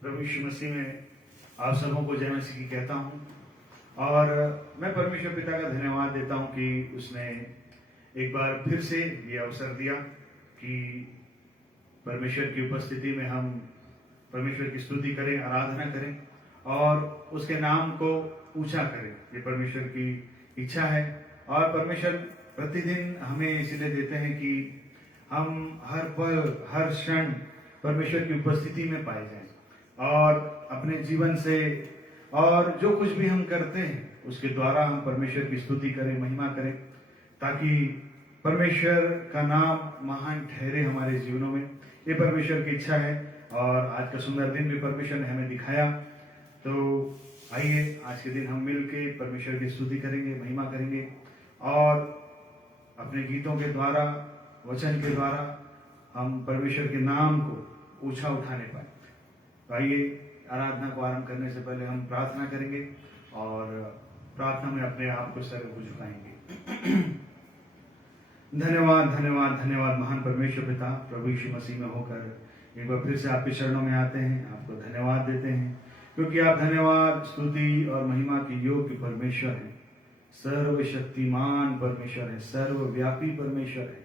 प्रभु यीशु मसीह में आप सबों को जय मसीह की कहता हूँ। और मैं परमेश्वर पिता का धन्यवाद देता हूँ कि उसने एक बार फिर से ये अवसर दिया कि परमेश्वर की उपस्थिति में हम परमेश्वर की स्तुति करें, आराधना करें और उसके नाम को ऊंचा करें। ये परमेश्वर की इच्छा है और परमेश्वर प्रतिदिन हमें इसलिए देते हैं कि हम हर पल हर क्षण परमेश्वर की उपस्थिति में पाए जाएं और अपने जीवन से और जो कुछ भी हम करते हैं उसके द्वारा हम परमेश्वर की स्तुति करें, महिमा करें, ताकि परमेश्वर का नाम महान ठहरे हमारे जीवनों में। ये परमेश्वर की इच्छा है और आज का सुंदर दिन भी परमेश्वर ने हमें दिखाया। तो आइए आज के दिन हम मिलके परमेश्वर की स्तुति करेंगे, महिमा करेंगे और अपने गीतों के द्वारा, वचन के द्वारा हम परमेश्वर के नाम को ऊंचा उठाने पाए। तो आइए आराधना को आरंभ करने से पहले हम प्रार्थना करेंगे और प्रार्थना में अपने आप को सर को झुकाएंगे। धन्यवाद धन्यवाद धन्यवाद महान परमेश्वर पिता, प्रभु यीशु मसीह में होकर एक बार फिर से आपके चरणों में आते हैं, आपको धन्यवाद देते हैं क्योंकि आप धन्यवाद, स्तुति और महिमा के योग्य परमेश्वर हैं, सर्वशक्तिमान परमेश्वर है, सर्वव्यापी परमेश्वर है।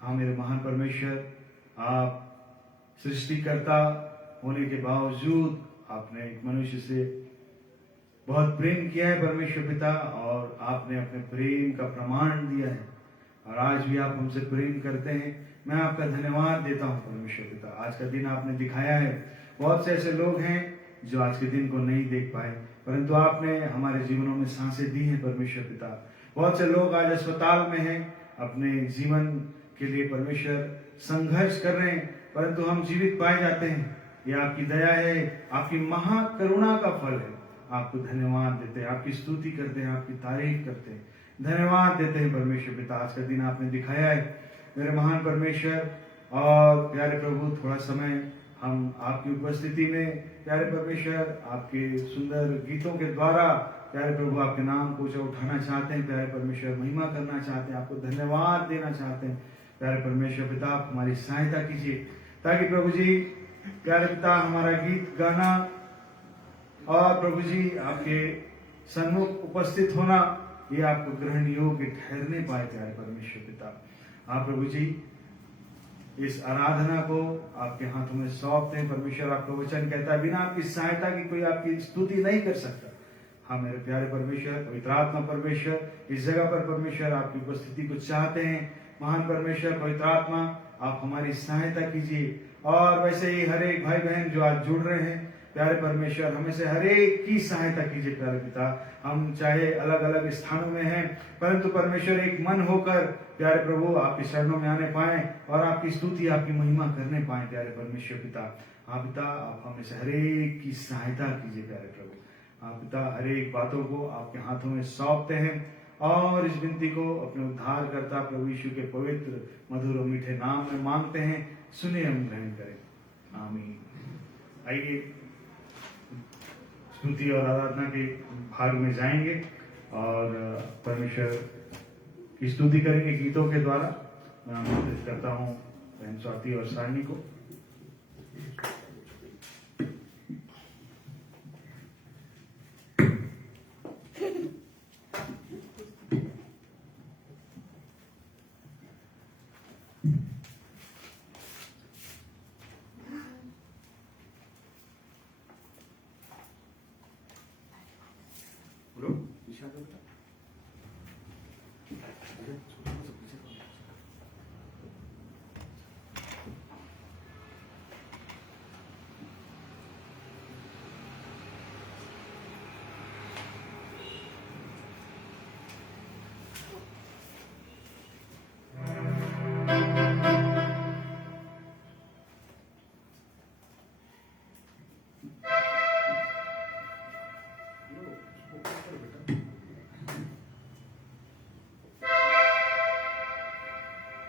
हाँ मेरे महान परमेश्वर, आप सृष्टिकर्ता होने के बावजूद आपने एक मनुष्य से बहुत प्रेम किया है परमेश्वर पिता, और आपने अपने प्रेम का प्रमाण दिया है और आज भी आप हमसे प्रेम करते हैं। मैं आपका धन्यवाद देता हूँ परमेश्वर पिता। आज का दिन आपने दिखाया है। बहुत से ऐसे लोग हैं जो आज के दिन को नहीं देख पाए, परंतु आपने हमारे जीवनों में सांसें दी हैं परमेश्वर पिता। बहुत से लोग आज अस्पताल में हैं, अपने जीवन के लिए परमेश्वर संघर्ष कर रहे हैं, परंतु हम जीवित पाए जाते हैं। ये आपकी दया है, आपकी महाकरुणा का फल है। आपको धन्यवाद देते हैं, आपकी स्तुति करते हैं, आपकी तारीफ करते हैं, धन्यवाद देते हैं परमेश्वर पिता। आज का दिन आपने दिखाया है मेरे महान परमेश्वर और प्यारे प्रभु। थोड़ा समय हम आपकी उपस्थिति में प्यारे परमेश्वर आपके सुंदर गीतों के द्वारा प्यारे प्रभु आपके नाम को उठाना चाहते हैं। प्यारे परमेश्वर महिमा करना चाहते हैं, आपको धन्यवाद देना चाहते हैं। प्यारे परमेश्वर पिता आप हमारी सहायता कीजिए ताकि प्रभु जी प्यारे पिता हमारा गीत गाना और प्रभु जी आपके सन्मुख उपस्थित होना ये आपको ग्रहण योग्य ठहरने पाए। प्यारे परमेश्वर पिता आप प्रभु जी इस आराधना को आपके हाथों में सौंपते हैं। परमेश्वर आपका वचन कहता है बिना आपकी सहायता की कोई आपकी स्तुति नहीं कर सकता। हाँ मेरे प्यारे परमेश्वर, पवित्र आत्मा परमेश्वर इस जगह पर परमेश्वर आपकी उपस्थिति को चाहते हैं। महान परमेश्वर पवित्र आत्मा आप हमारी सहायता कीजिए और वैसे ही हर एक भाई बहन जो आज जुड़ रहे हैं प्यारे परमेश्वर हमें से हर एक की सहायता कीजिए। प्यारे पिता हम चाहे अलग अलग स्थानों में हैं, परंतु परमेश्वर एक मन होकर प्यारे प्रभु आपके चरणों में आने पाए और आपकी स्तुति आपकी महिमा करने पाए। प्यारे परमेश्वर पिता आप पिता आप हमें से हर एक की सहायता कीजिए। प्यारे प्रभु आप पिता हर एक बातों को आपके हाथों में सौंपते हैं और इस विनती को अपने उद्धार करता प्रभु यीशु के पवित्र मधुर और मीठे नाम में मांगते हैं। सुने हम ग्रहण करें, आमीन। आइए स्तुति और आराधना के भाग में जाएंगे और परमेश्वर की स्तुति करेंगे गीतों के द्वारा। मैं आमंत्रित करता हूँ बहन स्वाति और सारणी को।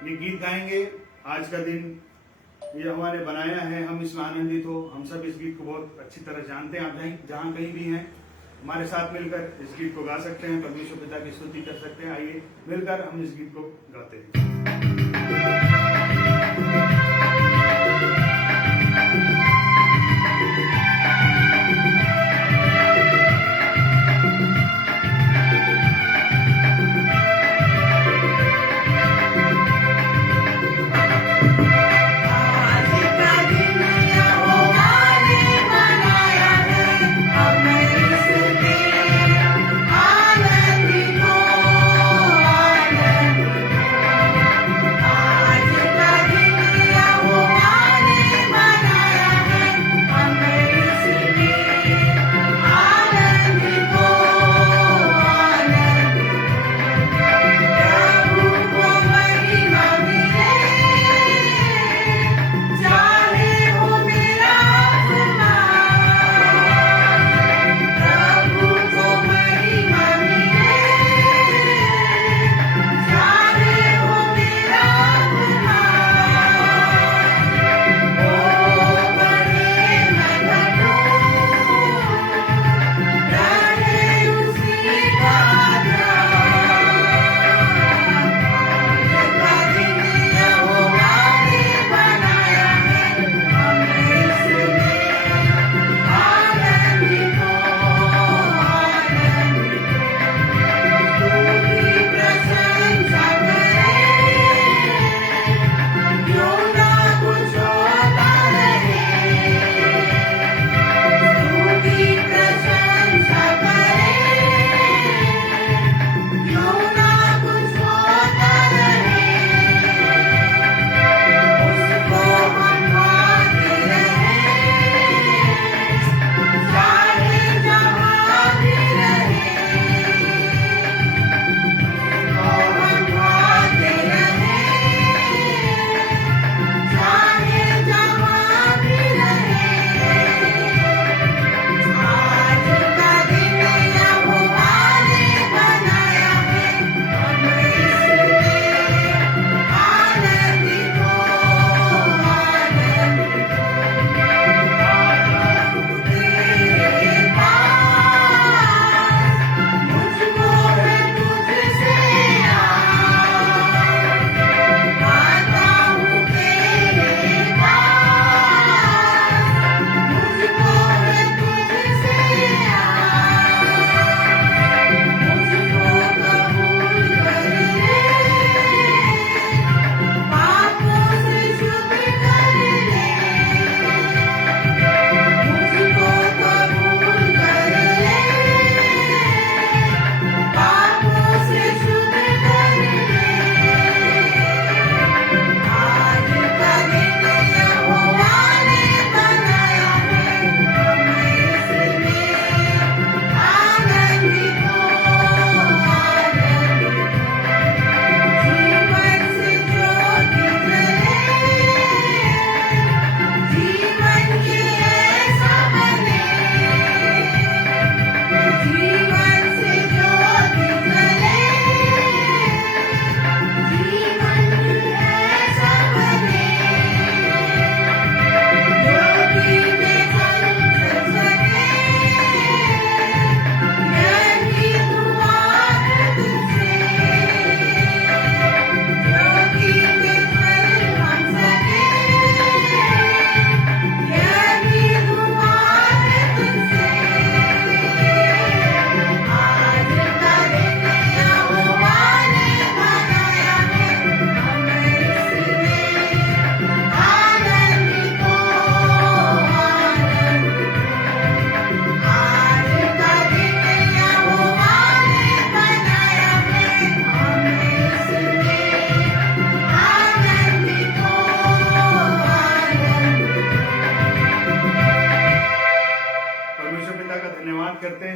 ये गीत गाएंगे। आज का दिन ये हमारे बनाया है, हम इसमें आनंदित हो। हम सब इस गीत को बहुत अच्छी तरह जानते हैं। आप जहाँ कहीं भी हैं हमारे साथ मिलकर इस गीत को गा सकते हैं, परमेश्वर पिता की स्तुति कर सकते हैं। आइए मिलकर हम इस गीत को गाते हैं।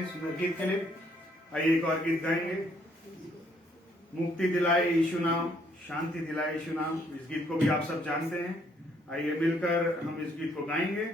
सुंदर गीत के लिए। आइए एक और गीत गाएंगे। मुक्ति दिलाए यीशु नाम, शांति दिलाए यीशु नाम। इस गीत को भी आप सब जानते हैं। आइए मिलकर हम इस गीत को गाएंगे।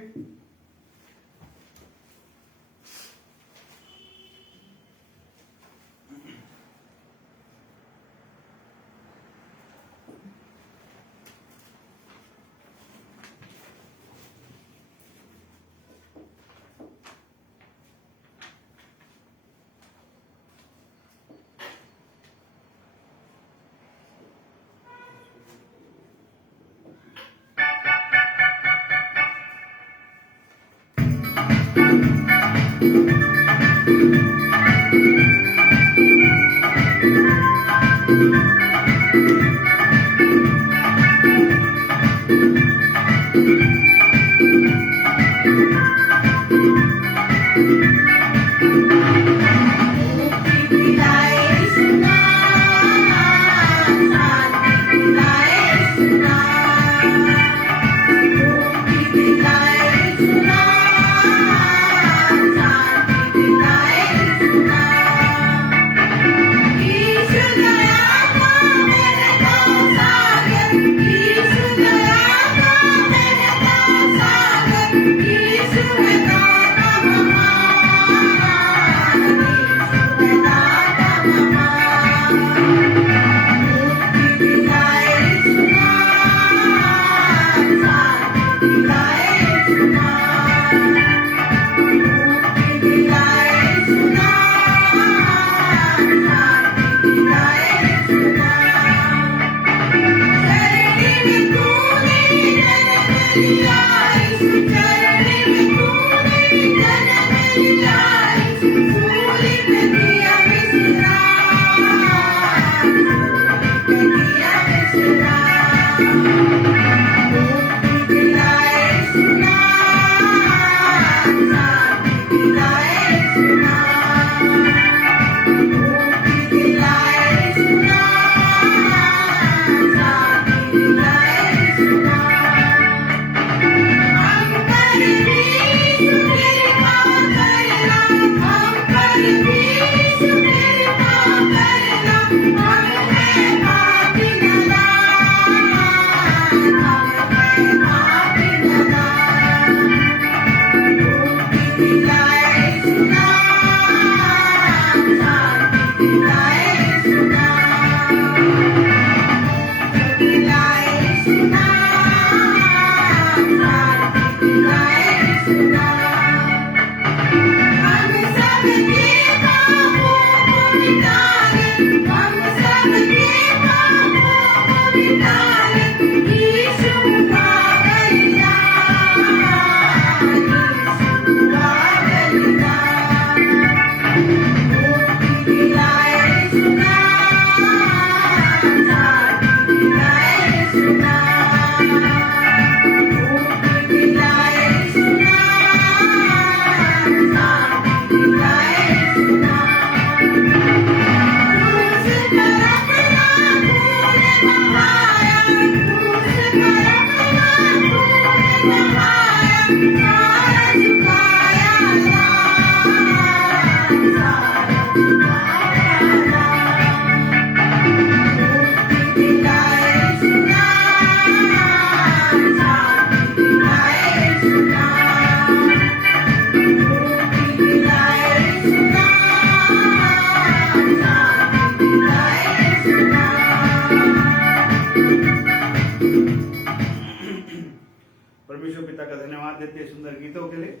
परमेश्वर पिता का धन्यवाद देते हैं सुंदर गीतों के लिए।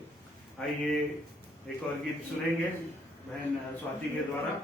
आइए एक और गीत सुनेंगे बहन स्वाति के द्वारा।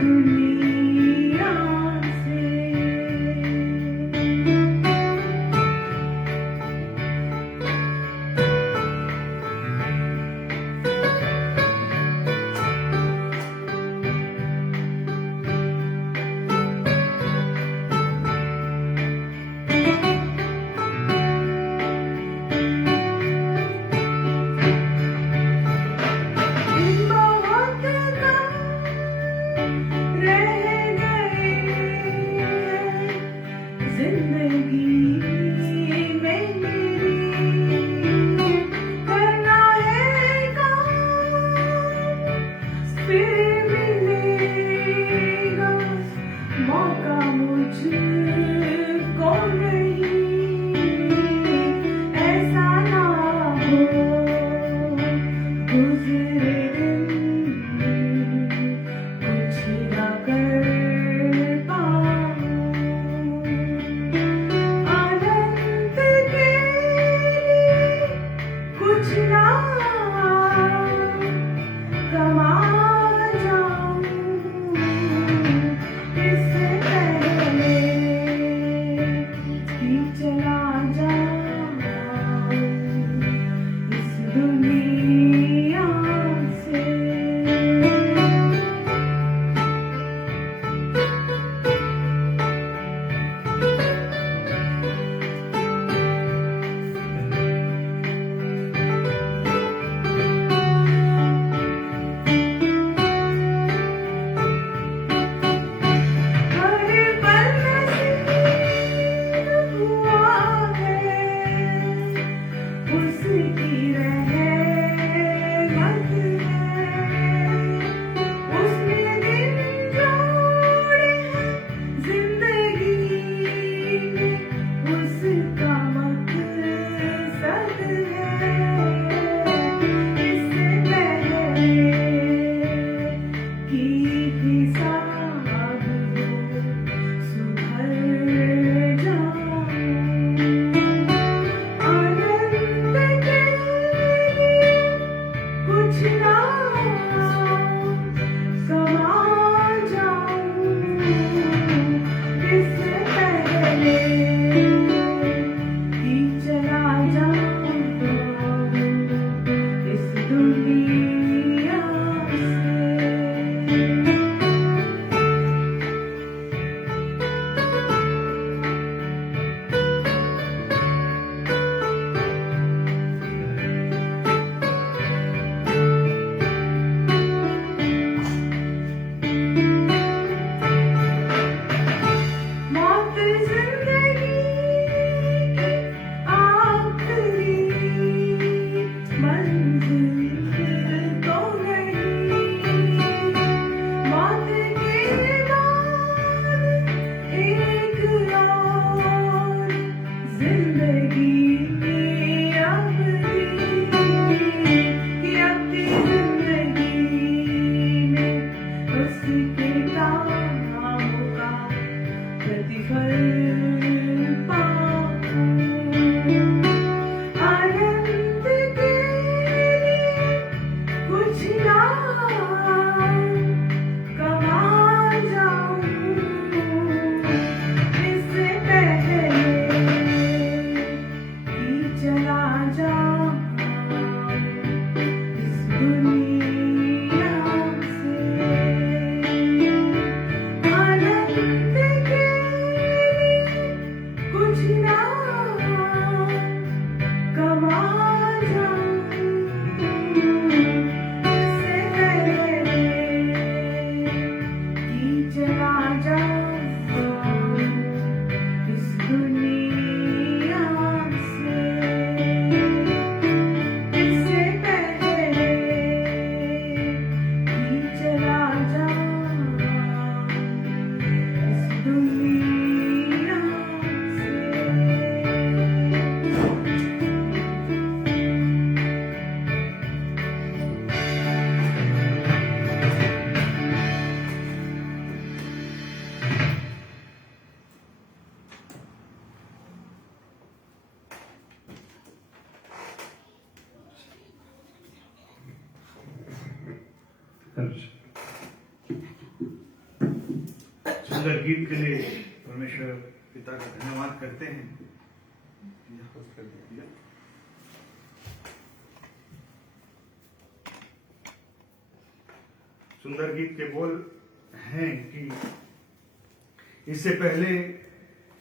दुनिया से। बहुत कम रह गए जिंदगी में मेरी, करना है काम फिर मिलेगा मौका मुझको नहीं, ऐसा ना हो गुजरे दिन कुछ ना कर सुंदर गीत के लिए परमेश्वर पिता का धन्यवाद करते हैं। सुंदर गीत के बोल हैं कि इससे पहले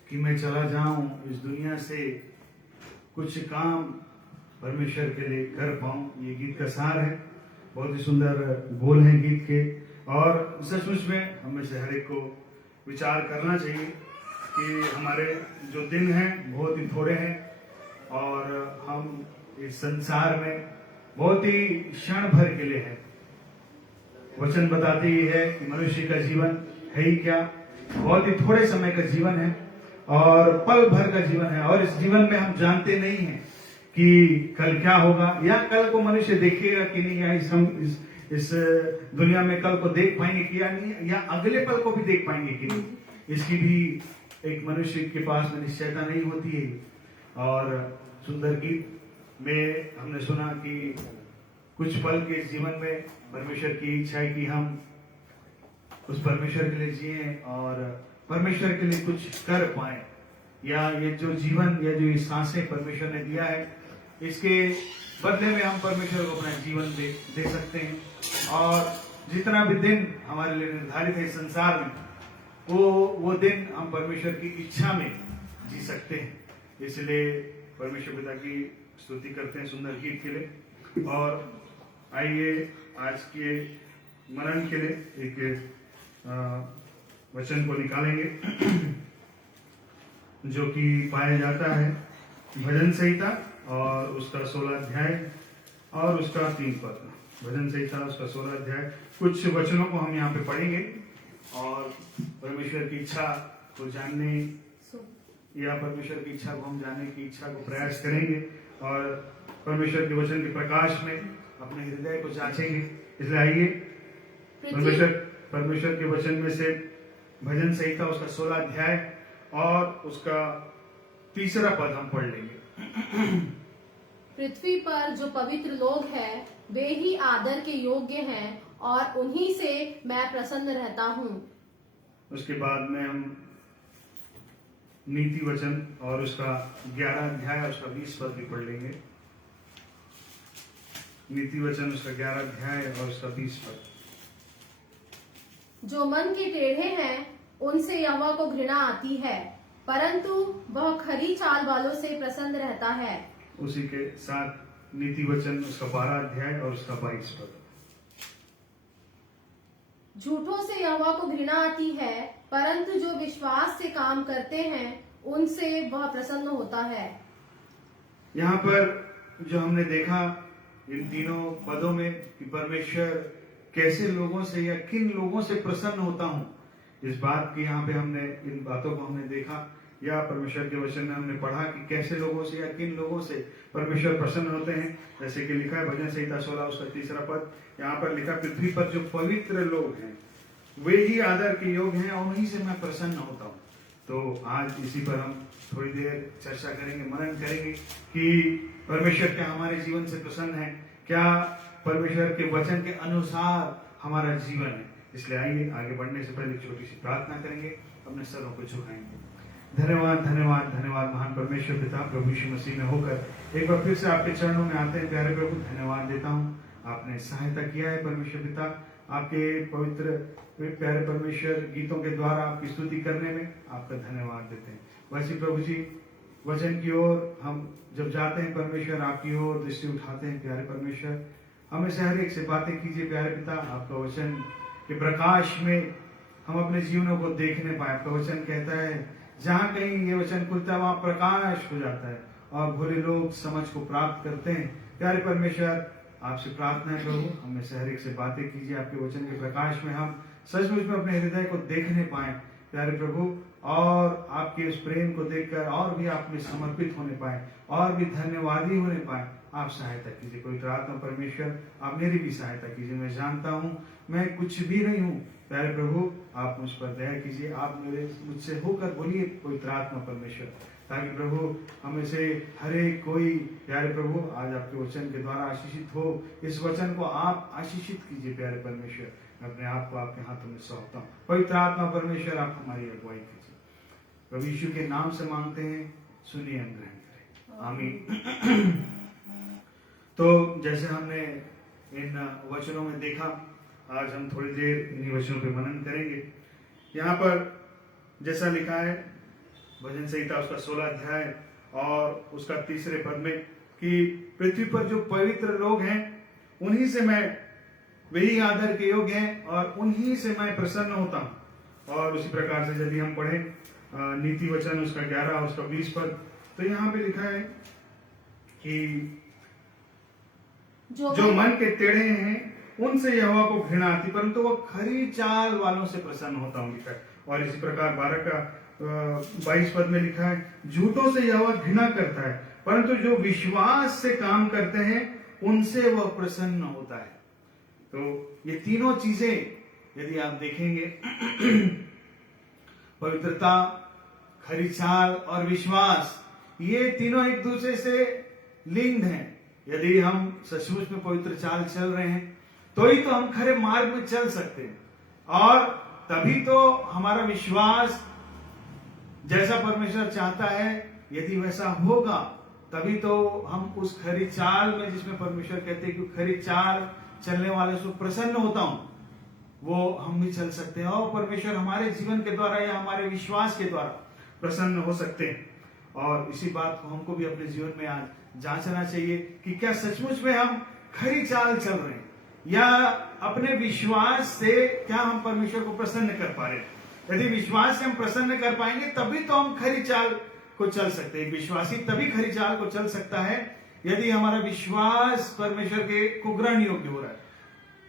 कि मैं चला जाऊं इस दुनिया से, कुछ काम परमेश्वर के लिए कर पाऊं, ये गीत का सार है। बहुत ही सुंदर बोल हैं गीत के, और सचमुच में हमें से हर एक को विचार करना चाहिए कि हमारे जो दिन हैं बहुत ही थोड़े हैं, और हम इस संसार में बहुत ही क्षण भर के लिए हैं। वचन बताते ही है कि मनुष्य का जीवन है ही क्या, बहुत ही थोड़े समय का जीवन है और पल भर का जीवन है, और इस जीवन में हम जानते नहीं हैं कि कल क्या होगा, या कल को मनुष्य देखेगा कि नहीं, या इस दुनिया में कल को देख पाएंगे कि या नहीं, या अगले पल को भी देख पाएंगे कि नहीं, इसकी भी एक मनुष्य के पास में निश्चयता नहीं होती है। और सुंदर गीत में हमने सुना कि कुछ पल के जीवन में परमेश्वर की इच्छा है कि हम उस परमेश्वर के लिए जिए और परमेश्वर के लिए कुछ कर पाए, या ये जो जीवन या जो ये सांसें परमेश्वर ने दिया है, इसके बदले में हम परमेश्वर को अपना जीवन दे सकते हैं। और जितना भी दिन हमारे लिए निर्धारित है इस संसार में, वो दिन हम परमेश्वर की इच्छा में जी सकते हैं। इसलिए परमेश्वर पिता की स्तुति करते हैं सुंदर गीत के लिए। और आइए आज के मनन के लिए एक वचन को निकालेंगे जो कि पाया जाता है भजन संहिता और उसका 16 अध्याय और उसका 3 पद। भजन संहिता उसका 16 अध्याय। कुछ वचनों को हम यहाँ पे पढ़ेंगे और परमेश्वर की इच्छा को जानने, या परमेश्वर की इच्छा को हम जानने की इच्छा को प्रयास करेंगे, और परमेश्वर के वचन के प्रकाश में अपने हृदय को जांचेंगे। इसलिए आइए परमेश्वर के वचन में से भजन संहिता उसका 16 अध्याय और उसका 3 पद हम पढ़ लेंगे। पृथ्वी पर जो पवित्र लोग हैं वे ही आदर के योग्य हैं, और उन्हीं से मैं प्रसन्न रहता हूँ। उसके बाद में हम नीति वचन और उसका 11 अध्याय और उसका 20 पद भी पढ़ लेंगे। नीति वचन उसका 11 अध्याय और उसका 20 पद। जो मन के टेढ़े हैं उनसे यहोवा को घृणा आती है, परंतु वह खरी चाल वालों से प्रसन्न रहता है। उसी के साथ नीति वचन उसका 12 अध्याय और उसका 22 पद। झूठों से यहोवा को घृणा आती है, परंतु जो विश्वास से काम करते हैं उनसे वह प्रसन्न होता है। यहाँ पर जो हमने देखा इन तीनों पदों में कि परमेश्वर कैसे लोगों से या किन लोगों से प्रसन्न होता हूँ, इस बात की यहाँ पे हमने इन बातों को हमने देखा, या परमेश्वर के वचन में हमने पढ़ा कि कैसे लोगों से या किन लोगों से परमेश्वर प्रसन्न होते हैं। जैसे कि लिखा है भजन संहिता 16 उसका 3 पद, यहाँ पर लिखा पृथ्वी पर जो पवित्र लोग हैं वे ही आदर के योग्य हैं और उन्हीं से मैं प्रसन्न होता हूँ। तो आज इसी पर हम थोड़ी देर चर्चा करेंगे, मनन करेंगे कि परमेश्वर क्या हमारे जीवन से प्रसन्न है, क्या परमेश्वर के वचन के अनुसार हमारा जीवन है। इसलिए आइए आगे बढ़ने से पहले छोटी सी प्रार्थना करेंगे, अपने सरों को झुकाएंगे। धन्यवाद धन्यवाद धन्यवाद महान परमेश्वर पिता प्रभु यीशु मसीह में होकर एक बार फिर से आपके चरणों में आते हैं। प्यारे प्रभु धन्यवाद देता हूँ, आपने सहायता किया है परमेश्वर पिता, आपके पवित्र प्यारे परमेश्वर गीतों के द्वारा आपकी स्तुति करने में आपका धन्यवाद देते हैं। वैसे प्रभु जी वचन की ओर हम जब जाते हैं परमेश्वर, आपकी ओर दृष्टि उठाते हैं। प्यारे परमेश्वर हमें से हर एक से बातें कीजिए प्यारे पिता, आपका वचन के प्रकाश में हम अपने जीवनों को देखने पाए। आपका वचन कहता है जहाँ कहीं ये वचन खुलता है वहां प्रकाश हो जाता है और भोले लोग समझ को प्राप्त करते हैं। प्यारे परमेश्वर आपसे प्रार्थना है प्रभु, हमें से हर एक से बातें कीजिए, आपके वचन के प्रकाश में हम सचमुच में अपने हृदय को देखने पाए प्यारे प्रभु, और आपके उस प्रेम को देखकर और भी आप में समर्पित होने पाए और भी धन्यवादी होने पाए। आप सहायता कीजिए पवित्र आत्मा परमेश्वर, आप मेरी भी सहायता कीजिए। मैं जानता हूँ मैं कुछ भी नहीं हूँ प्यारे प्रभु, आप मुझ पर दया कीजिए, आप मुझसे होकर बोलिए पवित्र आत्मा परमेश्वर, ताकि प्रभु हमें से हर एक कोई प्यारे प्रभु आज आपके वचन के द्वारा आशीषित हो। इस वचन को आप आशीषित कीजिए प्यारे परमेश्वर, मैं अपने आप को आपके हाथों में सौंपता हूँ। पवित्र आत्मा परमेश्वर, आप हमारी अगुवाई कीजिए। प्रभु यीशु के नाम से मांगते हैं, सुनिए, हम ग्रहण करें, आमीन। तो जैसे हमने इन वचनों में देखा, आज हम थोड़ी देर इन्हीं वचनों पे मनन करेंगे। यहाँ पर जैसा लिखा है भजन संहिता उसका 16 अध्याय और उसका 3 पद में कि पृथ्वी पर जो पवित्र लोग हैं उन्हीं से मैं, वही आदर के योग्य हैं और उन्हीं से मैं प्रसन्न होता हूँ। और उसी प्रकार से यदि हम पढ़ें नीति वचन उसका 11 उसका 20 पद, तो यहाँ पे लिखा है कि जो मन के टेढ़े हैं उनसे यहोवा को घृणा आती, परंतु वो खरी चाल वालों से प्रसन्न होता हूँ, लिखा है। और इसी प्रकार 12 का 22 पद में लिखा है, झूठों से यहोवा घृणा करता है, परंतु जो विश्वास से काम करते हैं उनसे वह प्रसन्न होता है। तो ये तीनों चीजें यदि आप देखेंगे, पवित्रता, खरी चाल और विश्वास, ये तीनों एक दूसरे से लिंक्ड हैं। यदि हम सचमुच में पवित्र चाल चल रहे हैं तो ही तो हम खरे मार्ग में चल सकते हैं, और तभी तो हमारा विश्वास जैसा परमेश्वर चाहता है यदि वैसा होगा, तभी तो हम उस खरी चाल में, जिसमें परमेश्वर कहते हैं कि खरी चाल चलने वाले से प्रसन्न होता हूं, वो हम भी चल सकते हैं और परमेश्वर हमारे जीवन के द्वारा या हमारे विश्वास के द्वारा प्रसन्न हो सकते हैं। और इसी बात को हमको भी अपने जीवन में आज जांचना चाहिए कि क्या सचमुच में हम खरी चाल चल रहे हैं, या अपने विश्वास से क्या हम परमेश्वर को प्रसन्न कर पा रहे हैं। यदि विश्वास से हम प्रसन्न कर पाएंगे तभी तो हम खरी चाल को चल सकते हैं। विश्वासी तभी खरी चाल को चल सकता है यदि हमारा विश्वास परमेश्वर के को ग्रहण योग्य हो रहा है।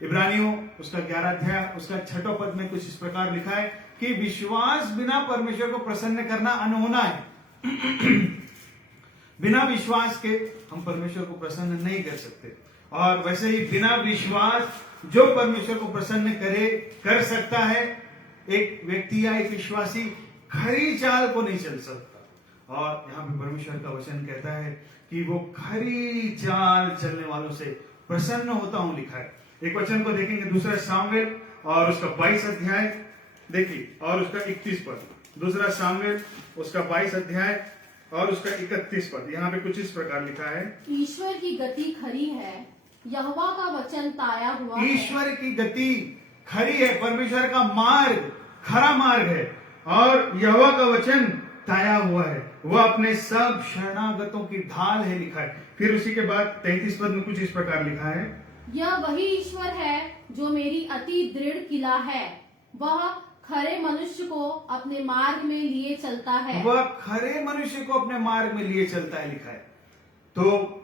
इब्रानियों उसका 11 अध्याय उसका 6 पद में कुछ इस प्रकार लिखा है कि विश्वास बिना परमेश्वर को प्रसन्न करना अनहोना है। बिना विश्वास के हम परमेश्वर को प्रसन्न नहीं कर सकते, और वैसे ही बिना विश्वास जो परमेश्वर को प्रसन्न कर सकता है, एक व्यक्ति या एक विश्वासी खरी चाल को नहीं चल सकता। और यहाँ पे परमेश्वर का वचन कहता है कि वो खरी चाल चलने वालों से प्रसन्न होता हूं, लिखा है। एक वचन को देखेंगे, दूसरा सामुएल और उसका 22 अध्याय देखिए और उसका 31 पद। दूसरा सामुएल उसका 22 अध्याय और उसका 31 पद, यहाँ पे कुछ इस प्रकार लिखा है, ईश्वर की गति खरी है, यहोवा का वचन ताया हुआ है। ईश्वर की गति खरी है, परमेश्वर का मार्ग खरा मार्ग है, और यहोवा का वचन ताया हुआ है, वह अपने सब शरणागतों की ढाल है, लिखा है। फिर उसी के बाद 33 पद में कुछ इस प्रकार लिखा है, यह वही ईश्वर है जो मेरी अति दृढ़ किला है, वह खरे मनुष्य को अपने मार्ग में लिए चलता है। वह खरे मनुष्य को अपने मार्ग में लिए चलता है, लिखा है। तो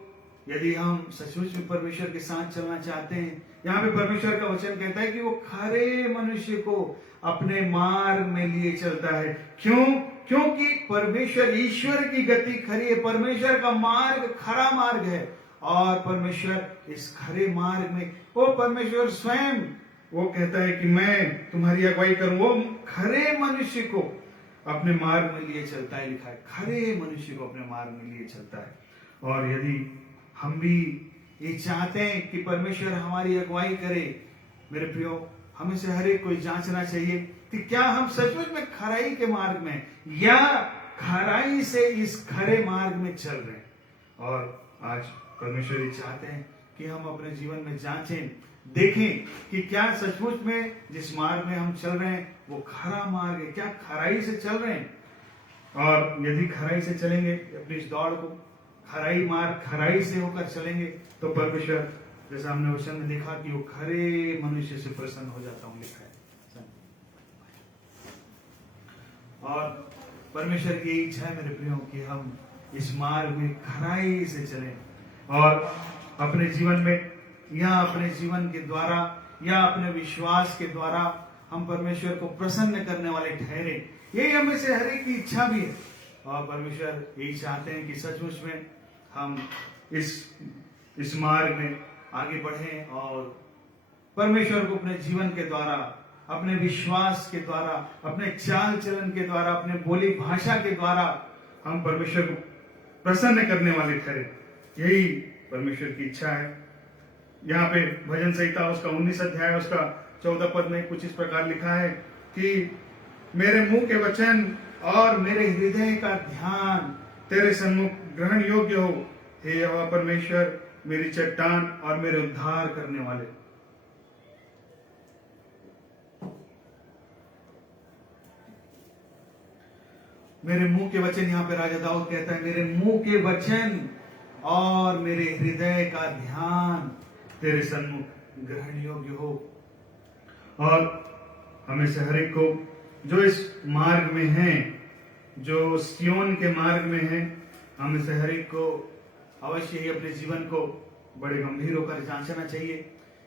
यदि हम सचमुच में परमेश्वर के साथ चलना चाहते हैं, यहाँ पे परमेश्वर का वचन कहता है कि वो खरे मनुष्य को अपने मार्ग में लिए चलता है। क्यों? क्योंकि परमेश्वर, ईश्वर की गति खरी है, परमेश्वर का मार्ग खरा मार्ग है, और परमेश्वर इस खरे मार्ग में, वो परमेश्वर स्वयं वो कहता है कि मैं तुम्हारी अगुवाई करूं। वो खरे मनुष्य को अपने मार्ग में लिए चलता है, लिखा है। खरे मनुष्य को अपने मार्ग में लिए चलता है। और यदि हम भी ये चाहते हैं कि परमेश्वर हमारी अगुवाई करे, मेरे प्रियो, हमें से हर एक को जांचना चाहिए कि क्या हम सचमुच में खराई के मार्ग में या खराई से इस खरे मार्ग में चल रहे हैं। और आज परमेश्वर ये चाहते हैं कि हम अपने जीवन में जांचें, देखें कि क्या सचमुच में जिस मार्ग में हम चल रहे हैं वो खरा मार्ग है, क्या खराई से चल रहे हैं। और यदि खराई से चलेंगे, अपनी इस दौड़ को खराई मार्ग, खराई से होकर चलेंगे, तो परमेश्वर, जैसा हमने वचन में देखा कि वो खरे मनुष्य से प्रसन्न हो जाता हूं, लिखा है। और परमेश्वर की इच्छा है मेरे प्रियो कि हम इस मार्ग में खराई से चलें, और अपने जीवन में या अपने जीवन के द्वारा या अपने विश्वास के द्वारा हम परमेश्वर को प्रसन्न करने वाले ठहरे। यही हमें से हर एक की इच्छा भी है, और परमेश्वर यही चाहते हैं कि सचमुच में हम इस मार्ग में आगे बढ़ें और परमेश्वर को अपने जीवन के द्वारा, अपने विश्वास के द्वारा, अपने चाल चलन के द्वारा, अपने बोली भाषा के द्वारा हम परमेश्वर को प्रसन्न करने वाले ठहरे। यही परमेश्वर की इच्छा है। यहाँ पे भजन संहिता उसका 19 अध्याय उसका 14 पद में कुछ इस प्रकार लिखा है कि मेरे मुंह के वचन और मेरे हृदय का ध्यान तेरे सन्मुख ग्रहण योग्य हो, हे यहोवा परमेश्वर, मेरी चट्टान और मेरे उद्धार करने वाले। मेरे मुंह के वचन, यहाँ पे राजा दाऊद कहता है मेरे मुंह के वचन और मेरे हृदय का ध्यान तेरे सन्मुख ग्रहण योग्य हो। और हमें से हर एक को जो इस मार्ग में है, जो सियोन के मार्ग में है, हमें से हर एक को अवश्य ही अपने जीवन को बड़े गंभीर होकर जांचना चाहिए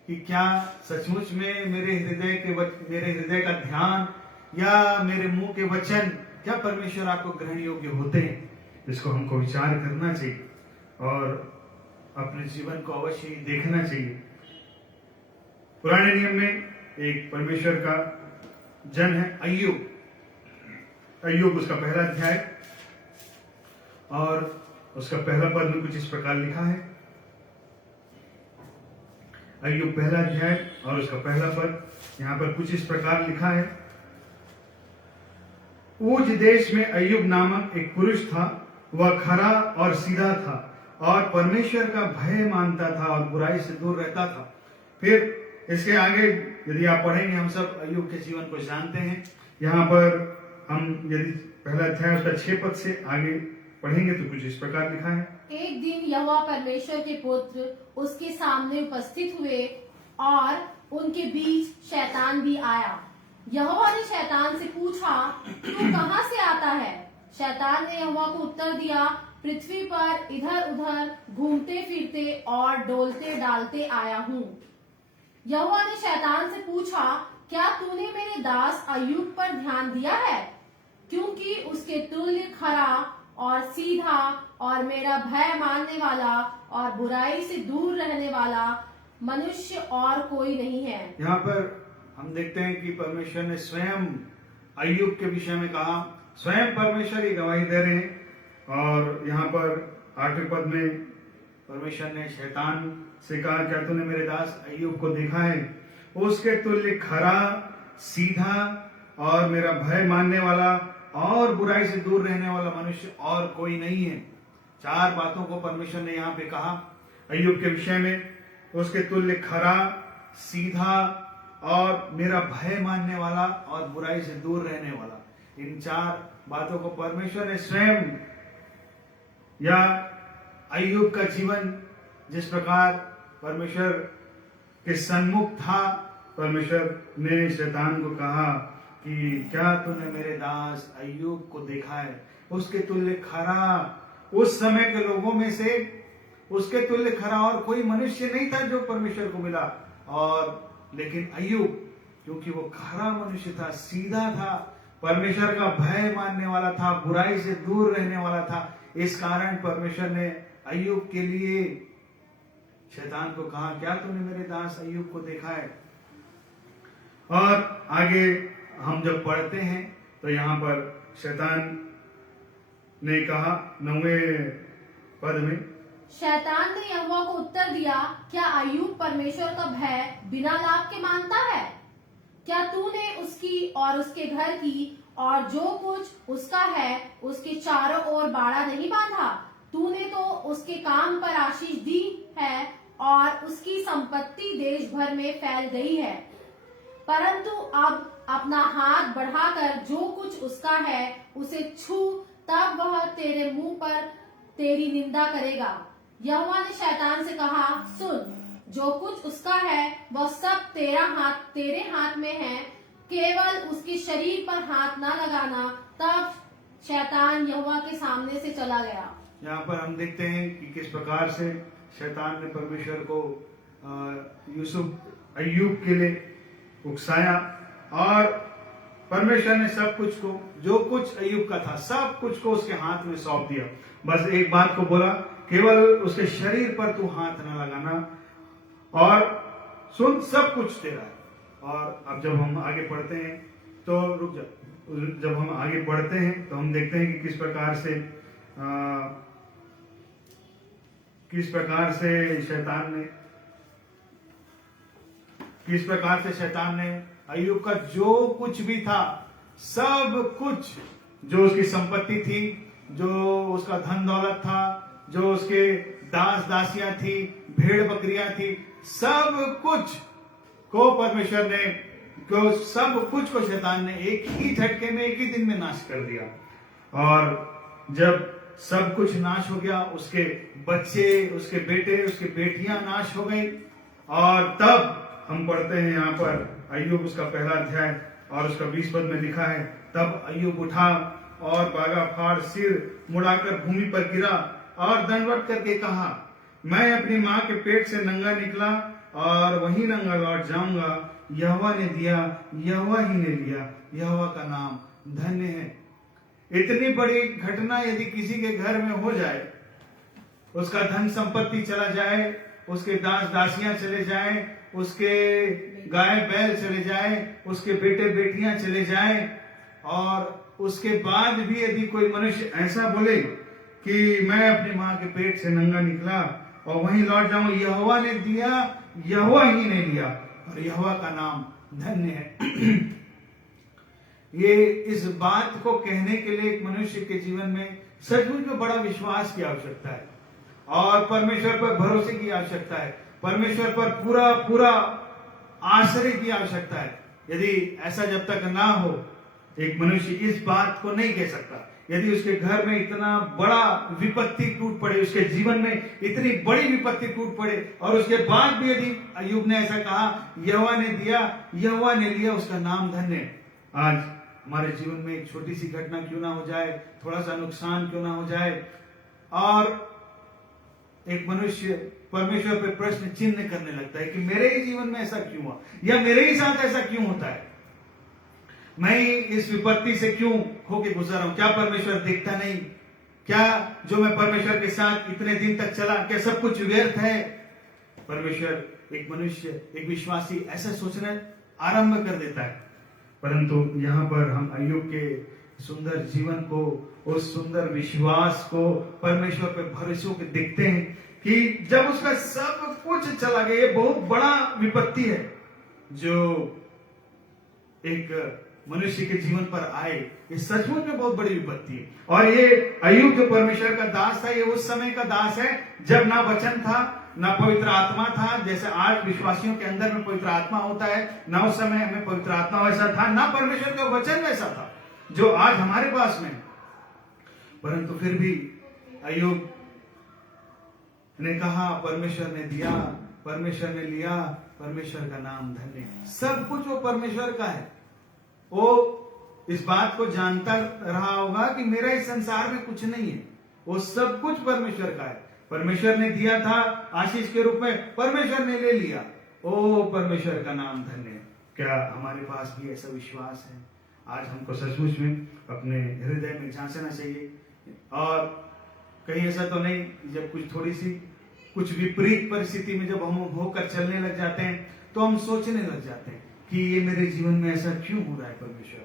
कि क्या सचमुच में मेरे हृदय का ध्यान या मेरे मुंह के वचन क्या परमेश्वर आपको ग्रहण योग्य होते हैं। इसको हमको विचार करना चाहिए और अपने जीवन को अवश्य ही देखना चाहिए। पुराने नियम में एक परमेश्वर का जन है अय्यूब। अय्यूब उसका पहला अध्याय और उसका पहला पद में कुछ इस प्रकार लिखा है। अय्यूब पहला अध्याय और उसका पहला पद यहाँ पर कुछ इस प्रकार लिखा है। ऊज देश में अय्यूब नामक एक पुरुष था। वह खरा और सीधा था और परमेश्वर का भय मानता था और बुराई से दूर रहता था। फिर इसके आगे यदि आप पढ़ेंगे, हम सब अय्यूब के जीवन को जानते हैं। यहाँ पर हम यदि पहला अध्याय उसका 6 पद से आगे पढ़ेंगे तो कुछ इस प्रकार लिखा है। एक दिन यहोवा परमेश्वर के पुत्र उसके सामने उपस्थित हुए और उनके बीच शैतान भी आया। यहोवा ने शैतान से पूछा, तू कहाँ से आता है? शैतान ने यहोवा को उत्तर दिया, पृथ्वी पर इधर उधर घूमते फिरते और डोलते डालते आया हूँ। यहोवा ने शैतान से पूछा, क्या तूने मेरे दास अय्यूब पर ध्यान दिया है? क्योंकि उसके तुल्य खरा और सीधा और मेरा भय मानने वाला और बुराई से दूर रहने वाला मनुष्य और कोई नहीं है। यहाँ पर हम देखते हैं कि परमेश्वर ने स्वयं अय्यूब के विषय में कहा। स्वयं परमेश्वर ही गवाही दे रहे हैं। और यहाँ पर 8वें पद में परमेश्वर ने शैतान से कहा, क्या तूने मेरे दास अय्यूब को देखा है? उसके तुल्य खरा, सीधा और मेरा भय मानने वाला और बुराई से दूर रहने वाला मनुष्य और कोई नहीं है। 4 बातों को परमेश्वर ने यहाँ पे कहा अय्यूब के विषय में। उसके तुल्य खरा, सीधा और मेरा भय मानने वाला और बुराई से दूर रहने वाला। इन 4 बातों को परमेश्वर ने स्वयं, या अय्यूब का जीवन जिस प्रकार परमेश्वर के सन्मुख था, परमेश्वर ने शैतान को कहा कि क्या तूने मेरे दास अय्यूब को देखा है? उसके तुल्य खरा, उस समय के लोगों में से उसके तुल्य खरा और कोई मनुष्य नहीं था जो परमेश्वर को मिला। और लेकिन अय्यूब, क्योंकि वो खरा मनुष्य था, सीधा था, परमेश्वर का भय मानने वाला था, बुराई से दूर रहने वाला था, इस कारण परमेश्वर ने अय्यूब के लिए शैतान को कहा, क्या तूने मेरे दास अय्यूब को देखा है? और आगे हम जब पढ़ते हैं तो यहाँ पर शैतान ने कहा 9वें पद में, शैतान ने यहोवा को उत्तर दिया, क्या अय्यूब परमेश्वर का भय बिना लाभ के मानता है? क्या तूने उसकी और उसके घर की और जो कुछ उसका है उसके चारों ओर बाड़ा नहीं बांधा? तूने तो उसके काम पर आशीष दी है और उसकी संपत्ति देश भर में फैल गई है। परंतु अब अपना हाथ बढ़ाकर जो कुछ उसका है उसे छू, तब वह तेरे मुंह पर तेरी निंदा करेगा। यहोवा ने शैतान से कहा, सुन, जो कुछ उसका है वह सब तेरे हाथ में है, केवल उसके शरीर पर हाथ ना लगाना। तब शैतान यहोवा के सामने से चला गया। यहाँ पर हम देखते हैं कि किस प्रकार से शैतान ने परमेश्वर को अय्यूब के लिए उकसाया और परमेश्वर ने सब कुछ को, जो कुछ अय्यूब का था, सब कुछ को उसके हाथ में सौंप दिया। बस एक बात को बोला, केवल उसके शरीर पर तू हाथ न लगाना और सुन, सब कुछ तेरा है। और अब जब हम आगे पढ़ते हैं तो रुक जा, जब हम आगे पढ़ते हैं तो हम देखते हैं कि किस प्रकार से किस प्रकार से शैतान ने अय्यूब का जो कुछ भी था, सब कुछ, जो उसकी संपत्ति थी, जो उसका धन दौलत था, जो उसके दास दासियां थी, भेड़ बकरियां थी, सब कुछ को परमेश्वर ने, सब कुछ को शैतान ने एक ही झटके में, एक ही दिन में नाश कर दिया। और जब सब कुछ नाश हो गया, उसके बच्चे, उसके बेटे, उसकी बेटियां नाश हो गई। और तब हम पढ़ते हैं यहाँ पर अय्यूब उसका पहला अध्याय और उसका 20 पद में लिखा है, तब अय्यूब उठा और बागा फाड़ सिर मुड़ाकर भूमि पर गिरा और दंडवत करके कहा, मैं अपनी माँ के पेट से नंगा निकला और वही नंगा लौट जाऊंगा। यहोवा ने दिया, यहोवा ही ने लिया, यहोवा का नाम धन्य है। इतनी बड़ी घटना यदि किसी के घर में हो जाए, उसका धन संपत्ति चला जाए, उसके दास दासियां चले जाएं, उसके गाय बैल चले जाए, उसके बेटे बेटियां चले जाएं, और उसके बाद भी यदि कोई मनुष्य ऐसा बोले कि मैं अपनी माँ के पेट से नंगा निकला और वहीं लौट जाऊं, यहोवा ने दिया, यहोवा ही ने लिया, और यहोवा का नाम धन्य है। ये इस बात को कहने के लिए एक मनुष्य के जीवन में सचमुच में बड़ा विश्वास की आवश्यकता है और परमेश्वर पर भरोसे की आवश्यकता है, परमेश्वर पर पूरा पूरा आश्रय की आवश्यकता है। यदि ऐसा जब तक ना हो, एक मनुष्य इस बात को नहीं कह सकता। यदि उसके घर में इतना बड़ा विपत्ति टूट पड़े, उसके जीवन में इतनी बड़ी विपत्ति टूट पड़े, और उसके बाद भी यदि अय्यूब ने ऐसा कहा, यहोवा ने दिया, यहोवा ने लिया, उसका नाम धन्य है। आज हमारे जीवन में एक छोटी सी घटना क्यों ना हो जाए, थोड़ा सा नुकसान क्यों ना हो जाए, और एक मनुष्य परमेश्वर पे प्रश्न चिन्ह करने लगता है कि मेरे ही जीवन में ऐसा क्यों हुआ, या मेरे ही साथ ऐसा क्यों होता है, मैं इस विपत्ति से क्यों होके गुजर रहा हूं, क्या परमेश्वर देखता नहीं, क्या जो मैं परमेश्वर के साथ इतने दिन तक चला, क्या सब कुछ व्यर्थ है। परमेश्वर, एक मनुष्य, एक विश्वासी ऐसा सोचना आरंभ कर देता है। परंतु यहाँ पर हम अय्यूब के सुंदर जीवन को, उस सुंदर विश्वास को, परमेश्वर पे भरोसे के देखते हैं कि जब उसका सब कुछ चला गया, ये बहुत बड़ा विपत्ति है जो एक मनुष्य के जीवन पर आए, ये सचमुच में बहुत बड़ी विपत्ति है। और ये अय्यूब जो परमेश्वर का दास था, ये उस समय का दास है जब ना वचन था, ना पवित्र आत्मा था। जैसे आज विश्वासियों के अंदर में पवित्र आत्मा होता है, ना उस समय हमें पवित्र आत्मा वैसा था, ना परमेश्वर का वचन वैसा था जो आज हमारे पास में। परंतु फिर भी अय्यूब ने कहा, परमेश्वर ने दिया, परमेश्वर ने लिया, परमेश्वर का नाम धन्य है। सब कुछ वो परमेश्वर का है। वो इस बात को जानता रहा होगा कि मेरा इस संसार में कुछ नहीं है, वो सब कुछ परमेश्वर का है। परमेश्वर ने दिया था आशीष के रूप में, परमेश्वर ने ले लिया, ओ परमेश्वर का नाम धन्य है। क्या हमारे पास भी ऐसा विश्वास है? आज हमको सचमुच में अपने हृदय में झांकना चाहिए। और कहीं ऐसा तो नहीं जब कुछ विपरीत परिस्थिति में जब हम होकर चलने लग जाते हैं तो हम सोचने लग जाते हैं कि ये मेरे जीवन में ऐसा क्यों हो रहा है, परमेश्वर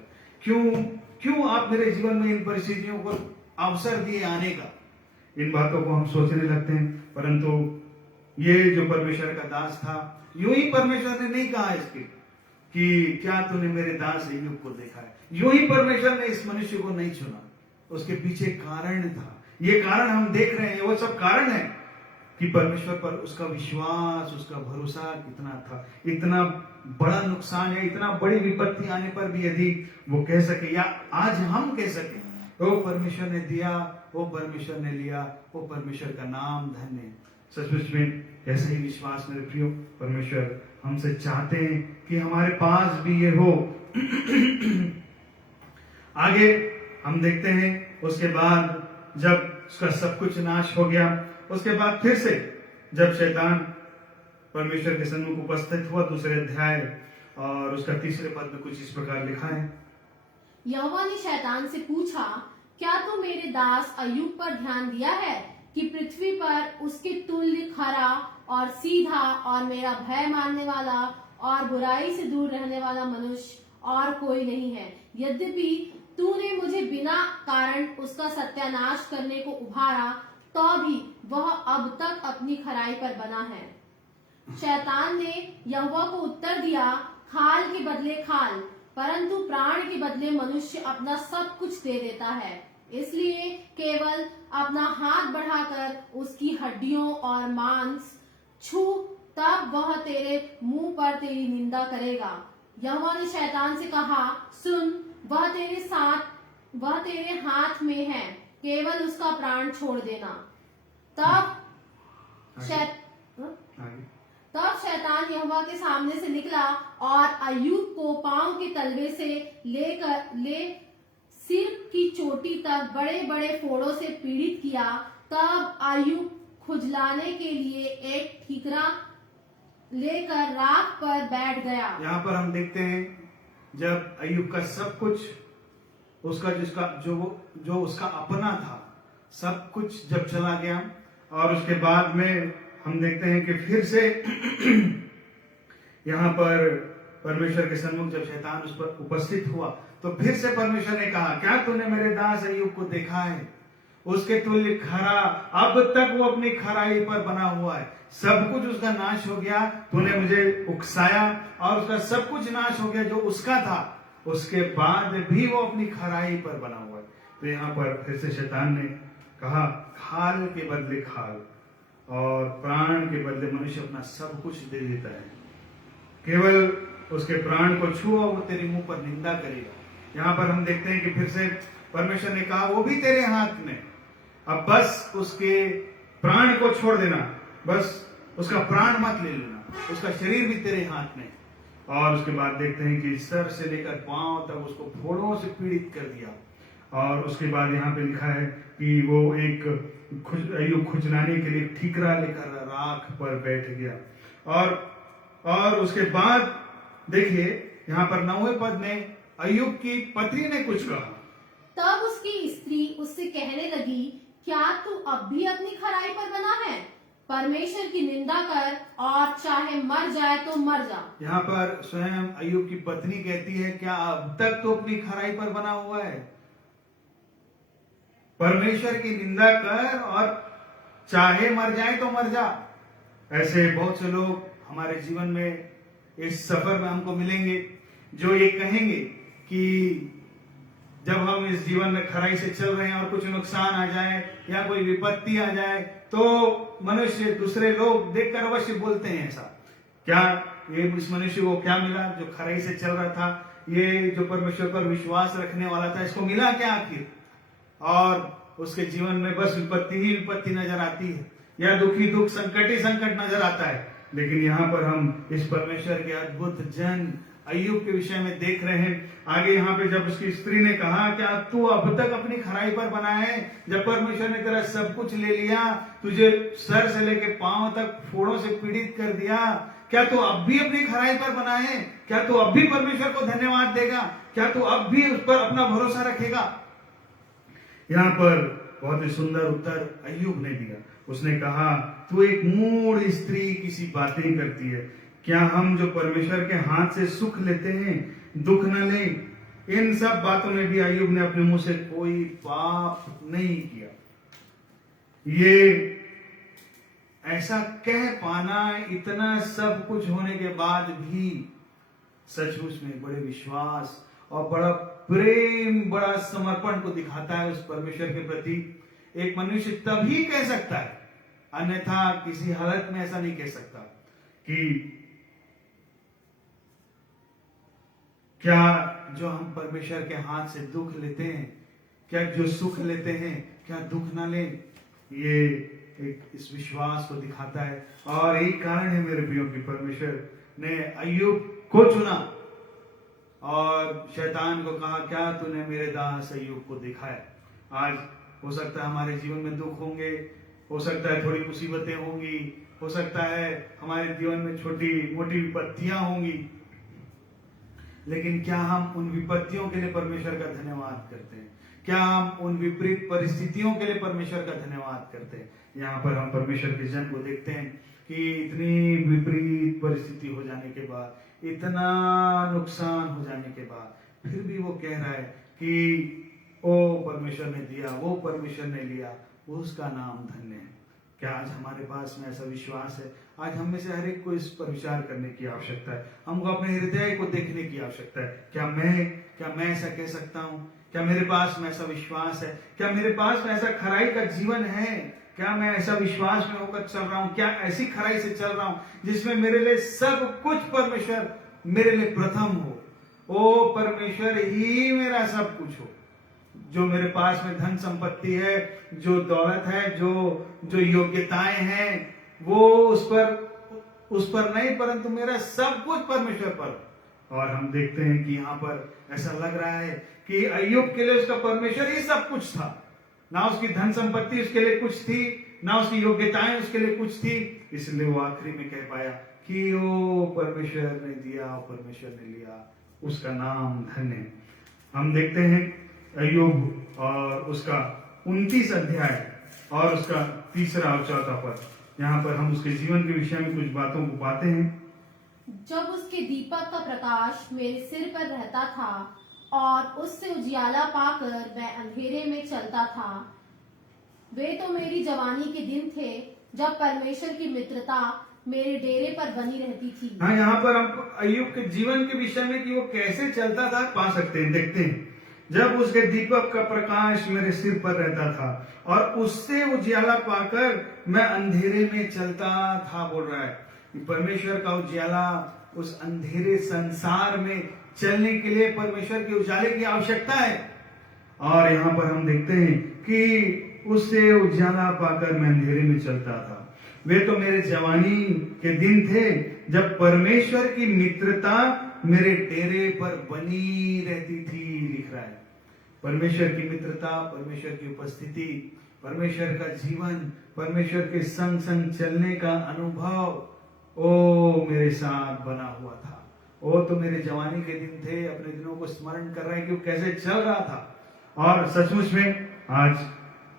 क्यों आप मेरे जीवन में इन परिस्थितियों को अवसर दिए आने का। इन बातों को हम सोचने लगते हैं। परंतु ये जो परमेश्वर का दास था, यूं ही परमेश्वर ने नहीं कहा इसके कि क्या तूने मेरे दास अय्यूब को देखा है। यूं ही परमेश्वर ने इस मनुष्य को नहीं चुना, उसके पीछे कारण था। ये कारण हम देख रहे हैं, वो सब कारण है कि परमेश्वर पर उसका विश्वास, उसका भरोसा कितना था। इतना बड़ा नुकसान है, इतना बड़ी विपत्ति आने पर भी यदि वो कह सके, या आज हम कह सके, वो परमेश्वर ने दिया, वो परमेश्वर ने लिया, वो परमेश्वर का नाम धन्य है। सचमुच में ऐसा ही विश्वास मेरे प्रियो परमेश्वर हमसे चाहते हैं कि हमारे पास भी ये हो। आगे हम देखते हैं, उसके बाद जब उसका सब कुछ नाश हो गया, उसके बाद फिर से जब शैतान परमेश्वर के सन्मुख उपस्थित हुआ, दूसरे अध्याय और उसका तीसरे पद में कुछ इस प्रकार लिखा है, यहोवा ने शैतान से पूछा, क्या तू मेरे दास अय्यूब पर ध्यान दिया है कि पृथ्वी पर उसके तुल्य खरा और सीधा और मेरा भय मानने वाला और बुराई से दूर रहने वाला मनुष्य और कोई नहीं है। यद्यपि तूने मुझे बिना कारण उसका सत्यानाश करने को उभारा, तो भी वह अब तक अपनी खराई पर बना है। शैतान ने यहोवा को उत्तर दिया, खाल के बदले खाल, परंतु प्राण के बदले मनुष्य अपना सब कुछ दे देता है। इसलिए केवल अपना हाथ बढ़ाकर उसकी हड्डियों और मांस छू, तब वह तेरे मुंह पर तेरी निंदा करेगा। यहोवा ने शैतान से कहा, सुन, वह तेरे हाथ में है, केवल उसका प्राण छोड़ देना। तब शैतान यहोवा के सामने से निकला और अय्यूब को पांव के तलवे से ले सिर की चोटी तक बड़े बड़े फोड़ों से पीड़ित किया। तब अय्यूब खुजलाने के लिए एक ठीकरा लेकर राख पर बैठ गया। यहाँ पर हम देखते हैं जब अय्यूब का सब कुछ जो उसका अपना था, सब कुछ जब चला गया, और उसके बाद में हम देखते हैं कि फिर से यहाँ पर परमेश्वर के सन्मुख जब शैतान उस पर उपस्थित हुआ, तो फिर से परमेश्वर ने कहा, क्या तूने मेरे दास अय्यूब को देखा है? उसके तुल्य खरा, अब तक वो अपनी खराई पर बना हुआ है, सब कुछ उसका नाश हो गया। तूने मुझे उकसाया और उसका सब कुछ नाश हो गया जो उसका था, उसके बाद भी वो अपनी खराई पर बना हुआ है। तो यहाँ पर फिर से शैतान ने कहा, खाल के बदले खाल और प्राण के बदले मनुष्य अपना सब कुछ दे देता है, केवल उसके प्राण को छुओ, वो तेरे मुंह पर निंदा करेगा। यहाँ पर हम देखते हैं कि फिर से परमेश्वर ने कहा, वो भी तेरे हाथ में, अब बस उसके प्राण को छोड़ देना, बस उसका प्राण मत ले लेना, उसका शरीर भी तेरे हाथ में। और उसके बाद देखते हैं कि सर से लेकर पांव तक उसको फोड़ों से पीड़ित कर दिया। और उसके बाद यहाँ पे लिखा है कि वो एक अय्यूब खुजलाने के लिए ठीकरा लेकर राख पर बैठ गया। और उसके बाद देखिए यहाँ पर 9वें पद में अय्यूब की पत्नी ने कुछ कहा। तब उसकी स्त्री उससे कहने लगी, क्या तू अब भी अपनी खराई पर बना है? परमेश्वर की निंदा कर और चाहे मर जाए तो मर जा। यहाँ पर स्वयं अय्यूब की पत्नी कहती है, क्या अब तक तो अपनी खराई पर बना हुआ है? परमेश्वर की निंदा कर और चाहे मर जाए तो मर जा। ऐसे बहुत से लोग हमारे जीवन में इस सफर में हमको मिलेंगे जो ये कहेंगे कि जब हम इस जीवन में खराई से चल रहे हैं और कुछ नुकसान आ जाए या कोई विपत्ति आ जाए, तो मनुष्य, दूसरे लोग देखकर अवश्य बोलते हैं ऐसा, क्या ये इस मनुष्य को क्या मिला जो खराई से चल रहा था, ये जो परमेश्वर पर विश्वास रखने वाला था, इसको मिला क्या आखिर? और उसके जीवन में बस विपत्ति ही विपत्ति नजर आती है, या दुखी दुख, संकट ही संकट नजर आता है। लेकिन यहाँ पर हम इस परमेश्वर के अद्भुत जन अय्यूब के विषय में देख रहे हैं। आगे यहाँ पे जब उसकी स्त्री ने कहा, क्या तू अब तक अपनी खराई पर बना है? जब परमेश्वर ने तेरा सब कुछ ले लिया, तुझे सर से लेके पांव तक फोड़ों से पीड़ित कर दिया, क्या तू अब भी अपनी खराई पर बना है? क्या तू अब भी परमेश्वर को धन्यवाद देगा? क्या तू अब भी उस पर अपना भरोसा रखेगा? यहाँ पर बहुत ही सुंदर उत्तर अय्यूब ने दिया। उसने कहा, तू एक मूढ़ स्त्री किसी बातें करती है। क्या हम जो परमेश्वर के हाथ से सुख लेते हैं दुख न लें? इन सब बातों में भी अय्यूब ने अपने मुंह से कोई पाप नहीं किया। ये ऐसा कह पाना, इतना सब कुछ होने के बाद भी, सचमुच में बड़े विश्वास और बड़ा प्रेम, बड़ा समर्पण को दिखाता है उस परमेश्वर के प्रति। एक मनुष्य तभी कह सकता है, अन्यथा किसी हालत में ऐसा नहीं कह सकता कि क्या जो हम परमेश्वर के हाथ से दुख लेते हैं, क्या जो सुख लेते हैं, क्या दुख ना लें। ये एक इस विश्वास को दिखाता है। और यही कारण है मेरे प्रियो की परमेश्वर ने अय्यूब को चुना और शैतान को कहा, क्या तूने मेरे दास अय्यूब को दिखाया? आज हो सकता है हमारे जीवन में दुख होंगे, हो सकता है थोड़ी मुसीबतें होंगी, हो सकता है हमारे जीवन में छोटी मोटी विपत्तियां होंगी, लेकिन क्या हम उन विपत्तियों के लिए परमेश्वर का धन्यवाद करते हैं? क्या हम उन विपरीत परिस्थितियों के लिए परमेश्वर का धन्यवाद करते हैं? यहाँ पर हम परमेश्वर के जन को देखते हैं कि इतनी विपरीत परिस्थिति हो जाने के बाद, इतना नुकसान हो जाने के बाद, फिर भी वो कह रहा है कि ओ परमेश्वर ने दिया, वो परमेश्वर ने लिया, वो उसका नाम धन्य है। क्या आज हमारे पास में ऐसा विश्वास है? आज हम में से हर एक को इस पर विचार करने की आवश्यकता है। हमको अपने हृदय को देखने की आवश्यकता है। क्या मैं ऐसा कह सकता हूँ? क्या मेरे पास में ऐसा विश्वास है? क्या मेरे पास में ऐसा खराई का जीवन है? क्या मैं ऐसा विश्वास में होकर चल रहा हूँ? क्या ऐसी खराई से चल रहा हूँ जिसमें मेरे लिए सब कुछ परमेश्वर मेरे लिए प्रथम हो? ओ परमेश्वर ही मेरा सब कुछ हो। जो मेरे पास में धन संपत्ति है, जो दौलत है, जो योग्यताएं हैं, वो उस पर नहीं, परंतु मेरा सब कुछ परमेश्वर पर। और हम देखते हैं कि यहाँ पर ऐसा लग रहा है कि अय्यूब के लिए उसका परमेश्वर ही सब कुछ था। ना उसकी धन संपत्ति उसके लिए कुछ थी, ना उसकी योग्यताएं उसके लिए कुछ थी। इसलिए वो आखिरी में कह पाया कि ओ परमेश्वर ने दिया, परमेश्वर ने लिया, उसका नाम धन्य है। हम देखते हैं अय्यूब और उसका 29 अध्याय और उसका 3 और 4 पद। यहाँ पर हम उसके जीवन के विषय में कुछ बातों को पाते हैं। जब उसके दीपक का प्रकाश मेरे सिर पर रहता था और उससे उजियाला पाकर मैं अंधेरे में चलता था। वे तो मेरी जवानी के दिन थे जब परमेश्वर की मित्रता मेरे डेरे पर बनी रहती थी। हाँ, यहाँ पर हम अय्यूब के जीवन के विषय में कि वो कैसे चलता था पा सकते हैं। देखते हैं, जब उसके दीपक का प्रकाश मेरे सिर पर रहता था और उससे उजियाला पाकर मैं अंधेरे में चलता था। बोल रहा है परमेश्वर का उजियाला उस अंधेरे संसार में चलने के लिए परमेश्वर के उजाले की आवश्यकता है। और यहाँ पर हम देखते हैं कि उससे उजाला पाकर मैं अंधेरे में चलता था। वे तो मेरे जवानी के दिन थे जब परमेश्वर की मित्रता मेरे डेरे पर बनी रहती थी। लिख रहा है परमेश्वर की मित्रता, परमेश्वर की उपस्थिति, परमेश्वर का जीवन, परमेश्वर के संग संग चलने का अनुभव ओ मेरे साथ बना हुआ था। वो तो मेरे जवानी के दिन थे। अपने दिनों को स्मरण कर रहे हैं कि वो कैसे चल रहा था। और सचमुच में आज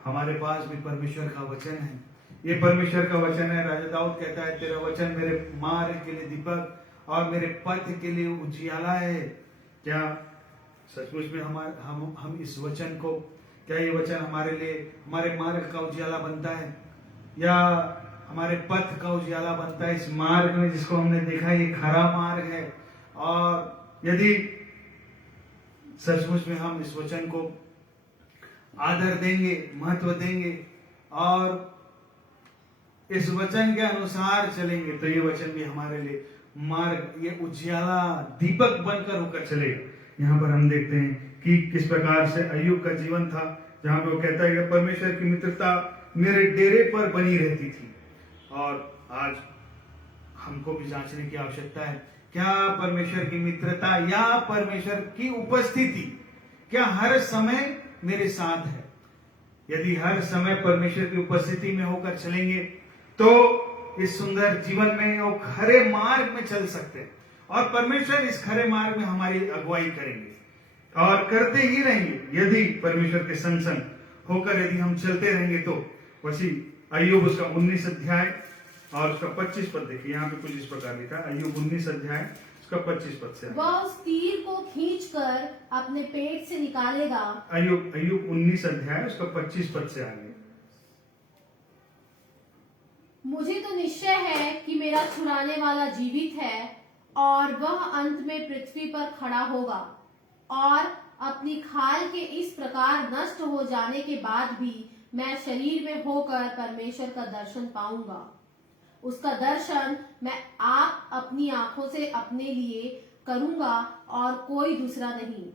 हमारे पास भी परमेश्वर का वचन है। ये परमेश्वर का वचन है। राजा दाऊद कहता है तेरा वचन मेरे मार्ग के लिए दीपक और मेरे पथ के लिए उजियाला है। क्या सचमुच में हम इस वचन को, क्या ये वचन हमारे लिए हमारे मार्ग का उजियाला बनता है या हमारे पथ का उजियाला बनता है? इस मार्ग में जिसको हमने देखा ये खरा मार्ग है। और यदि सचमुच में हम इस वचन को आदर देंगे, महत्व देंगे और इस वचन के अनुसार चलेंगे तो ये वचन भी हमारे लिए मार्ग, ये उजियाला दीपक बनकर होकर चलेगा। यहाँ पर हम देखते हैं कि किस प्रकार से अय्यूब का जीवन था, जहाँ पे वो कहता है कि परमेश्वर की मित्रता मेरे डेरे पर बनी रहती थी। और आज हमको भी जांचने की आवश्यकता है, क्या परमेश्वर की मित्रता या परमेश्वर की उपस्थिति क्या हर समय मेरे साथ है? यदि हर समय परमेश्वर की उपस्थिति में होकर चलेंगे तो इस सुंदर जीवन में वो खरे मार्ग में चल सकते हैं और परमेश्वर इस खरे मार्ग में हमारी अगुवाई करेंगे और करते ही रहेंगे। यदि परमेश्वर के संग संग होकर यदि हम चलते रहेंगे तो वैसी अय्यूब उसका 19 अध्याय और उसका 25 पद देखिए। यहाँ पे कुछ इस प्रकार लिखा है, अय्यूब 19 अध्याय उसका 25 पद से। वह उस तीर को खींचकर अपने पेट से निकालेगा। अय्यूब 19 अध्याय उसका 25 पद से आगे। मुझे तो निश्चय है कि मेरा छुड़ाने वाला जीवित है और वह अंत में पृथ्वी पर खड़ा होगा और अपनी खाल के इस प्रकार नष्ट हो जाने के बाद भी मैं शरीर में होकर परमेश्वर का दर्शन पाऊंगा। उसका दर्शन मैं आप अपनी आंखों से अपने लिए करूंगा और कोई दूसरा नहीं।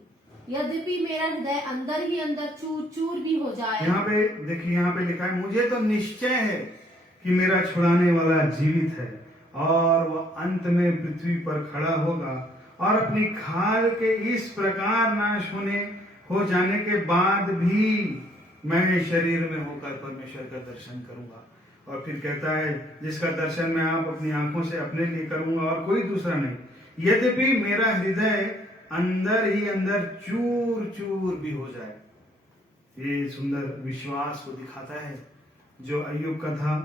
यद्यपि मेरा हृदय अंदर ही अंदर चूर चूर भी हो जाए। यहाँ पे देखिए, यहाँ पे लिखा है मुझे तो निश्चय है कि मेरा छुड़ाने वाला जीवित है और वह अंत में पृथ्वी पर खड़ा होगा और अपनी खाल के इस प्रकार नाश हो जाने के बाद भी मैं शरीर में होकर परमेश्वर का दर्शन करूंगा। और फिर कहता है जिसका दर्शन मैं आप अपनी आंखों से अपने लिए करूंगा और कोई दूसरा नहीं। यद्यपि मेरा हृदय अंदर ही अंदर चूर चूर भी हो जाए। ये सुंदर विश्वास को दिखाता है जो अय्यूब का था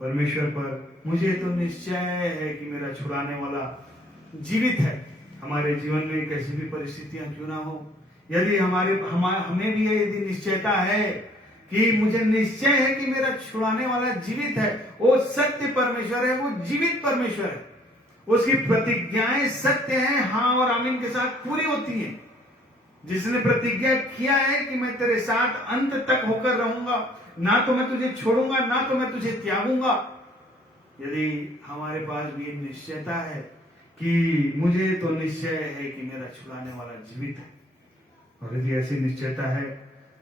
परमेश्वर पर। मुझे तो निश्चय है कि मेरा छुड़ाने वाला जीवित है। हमारे जीवन में कैसी भी परिस्थितियां क्यों ना हो, यदि हमें भी यदि निश्चयता है कि मुझे निश्चय है कि मेरा छुड़ाने वाला जीवित है। वो सत्य परमेश्वर है, वो जीवित परमेश्वर है। उसकी प्रतिज्ञाएं सत्य हैं, हाँ और आमीन के साथ पूरी होती हैं। जिसने प्रतिज्ञा किया है कि मैं तेरे साथ अंत तक होकर रहूंगा, ना तो मैं तुझे छोड़ूंगा, ना तो मैं तुझे त्यागूंगा। यदि हमारे पास भी ये निश्चयता है कि मुझे तो निश्चय है कि मेरा छुड़ाने वाला जीवित है, और यदि ऐसी निश्चयता है,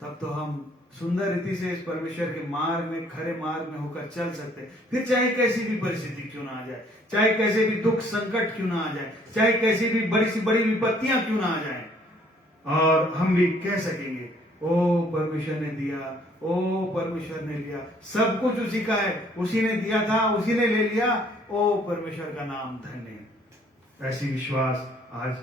तब तो हम सुंदर रीति से इस परमेश्वर के मार्ग में, खरे मार्ग में होकर चल सकते हैं। फिर चाहे कैसी भी परिस्थिति क्यों ना आ जाए, चाहे कैसे भी दुख संकट क्यों ना आ जाए, चाहे कैसी भी बड़ी से बड़ी विपत्तियां क्यों ना आ जाए, और हम भी कह सकेंगे, ओ परमेश्वर ने दिया, ओ परमेश्वर ने लिया, सब कुछ उसी का है, उसी ने दिया था, उसी ने ले लिया, ओ परमेश्वर का नाम धन्य है। ऐसी विश्वास आज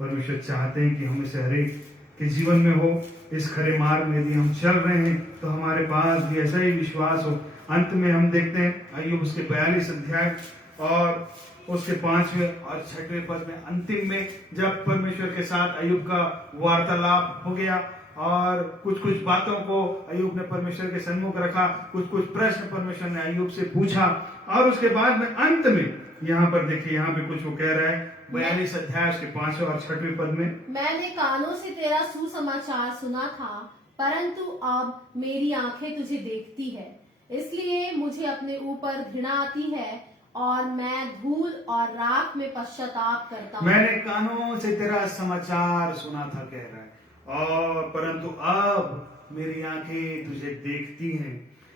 परमेश्वर चाहते हैं कि हमें से हरेक के जीवन में हो। इस खरे मार्ग में यदि हम चल रहे हैं तो हमारे पास भी ऐसा ही विश्वास हो। अंत में हम देखते हैं अय्यूब उसके 42 अध्याय और उसके 5वें और 6वें पद में, अंतिम में जब परमेश्वर के साथ अय्यूब का वार्तालाप हो गया और कुछ कुछ बातों को अय्यूब ने परमेश्वर के सन्मुख रखा, कुछ कुछ प्रश्न परमेश्वर ने अय्यूब से पूछा, और उसके बाद में अंत में यहाँ पर देखिए, यहाँ पे कुछ वो कह रहा है 42 अध्याय उसके 5वें और 6वें पद में, मैंने कानों से तेरा सुसमाचार सुना था, परंतु अब मेरी आंखें तुझे देखती है, इसलिए मुझे अपने ऊपर घृणा आती है और मैं धूल और राख में पश्चाताप करता हूँ। मैंने कानों से तेरा समाचार सुना था, कह रहा है, और परंतु अब मेरी आंखें तुझे देखती हैं,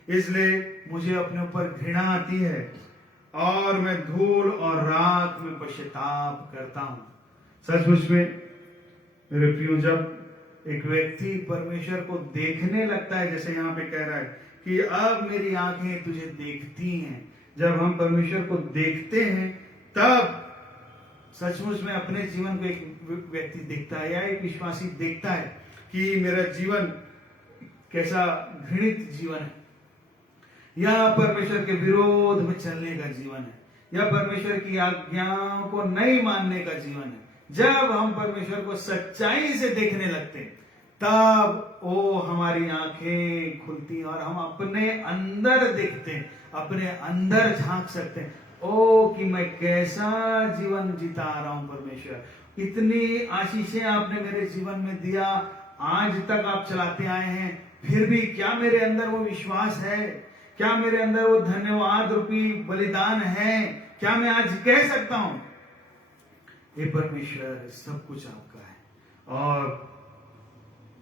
इसलिए मुझे अपने ऊपर घृणा आती है और मैं धूल और राख में पश्चाताप करता हूं। सचमुच में मेरे प्रियो, जब एक व्यक्ति परमेश्वर को देखने लगता है, जैसे यहाँ पे कह रहा है कि अब मेरी आंखें तुझे देखती हैं, जब हम परमेश्वर को देखते हैं तब सचमुच में अपने जीवन को एक व्यक्ति देखता है या एक विश्वासी देखता है कि मेरा जीवन कैसा घृणित जीवन है, या परमेश्वर के विरोध में चलने का जीवन है, या परमेश्वर की आज्ञाओं को नहीं मानने का जीवन है। जब हम परमेश्वर को सच्चाई से देखने लगते हैं तब वो हमारी आंखें खुलती हैं और हम अपने अंदर देखते हैं, अपने अंदर झांक सकते हैं, ओ कि मैं कैसा जीवन जीता आ रहा हूं परमेश्वर, इतनी आशीषें आपने मेरे जीवन में दिया, आज तक आप चलाते आए हैं, फिर भी क्या मेरे अंदर वो विश्वास है, क्या मेरे अंदर वो धन्यवाद रूपी बलिदान है, क्या मैं आज कह सकता हूं ये परमेश्वर सब कुछ आपका है। और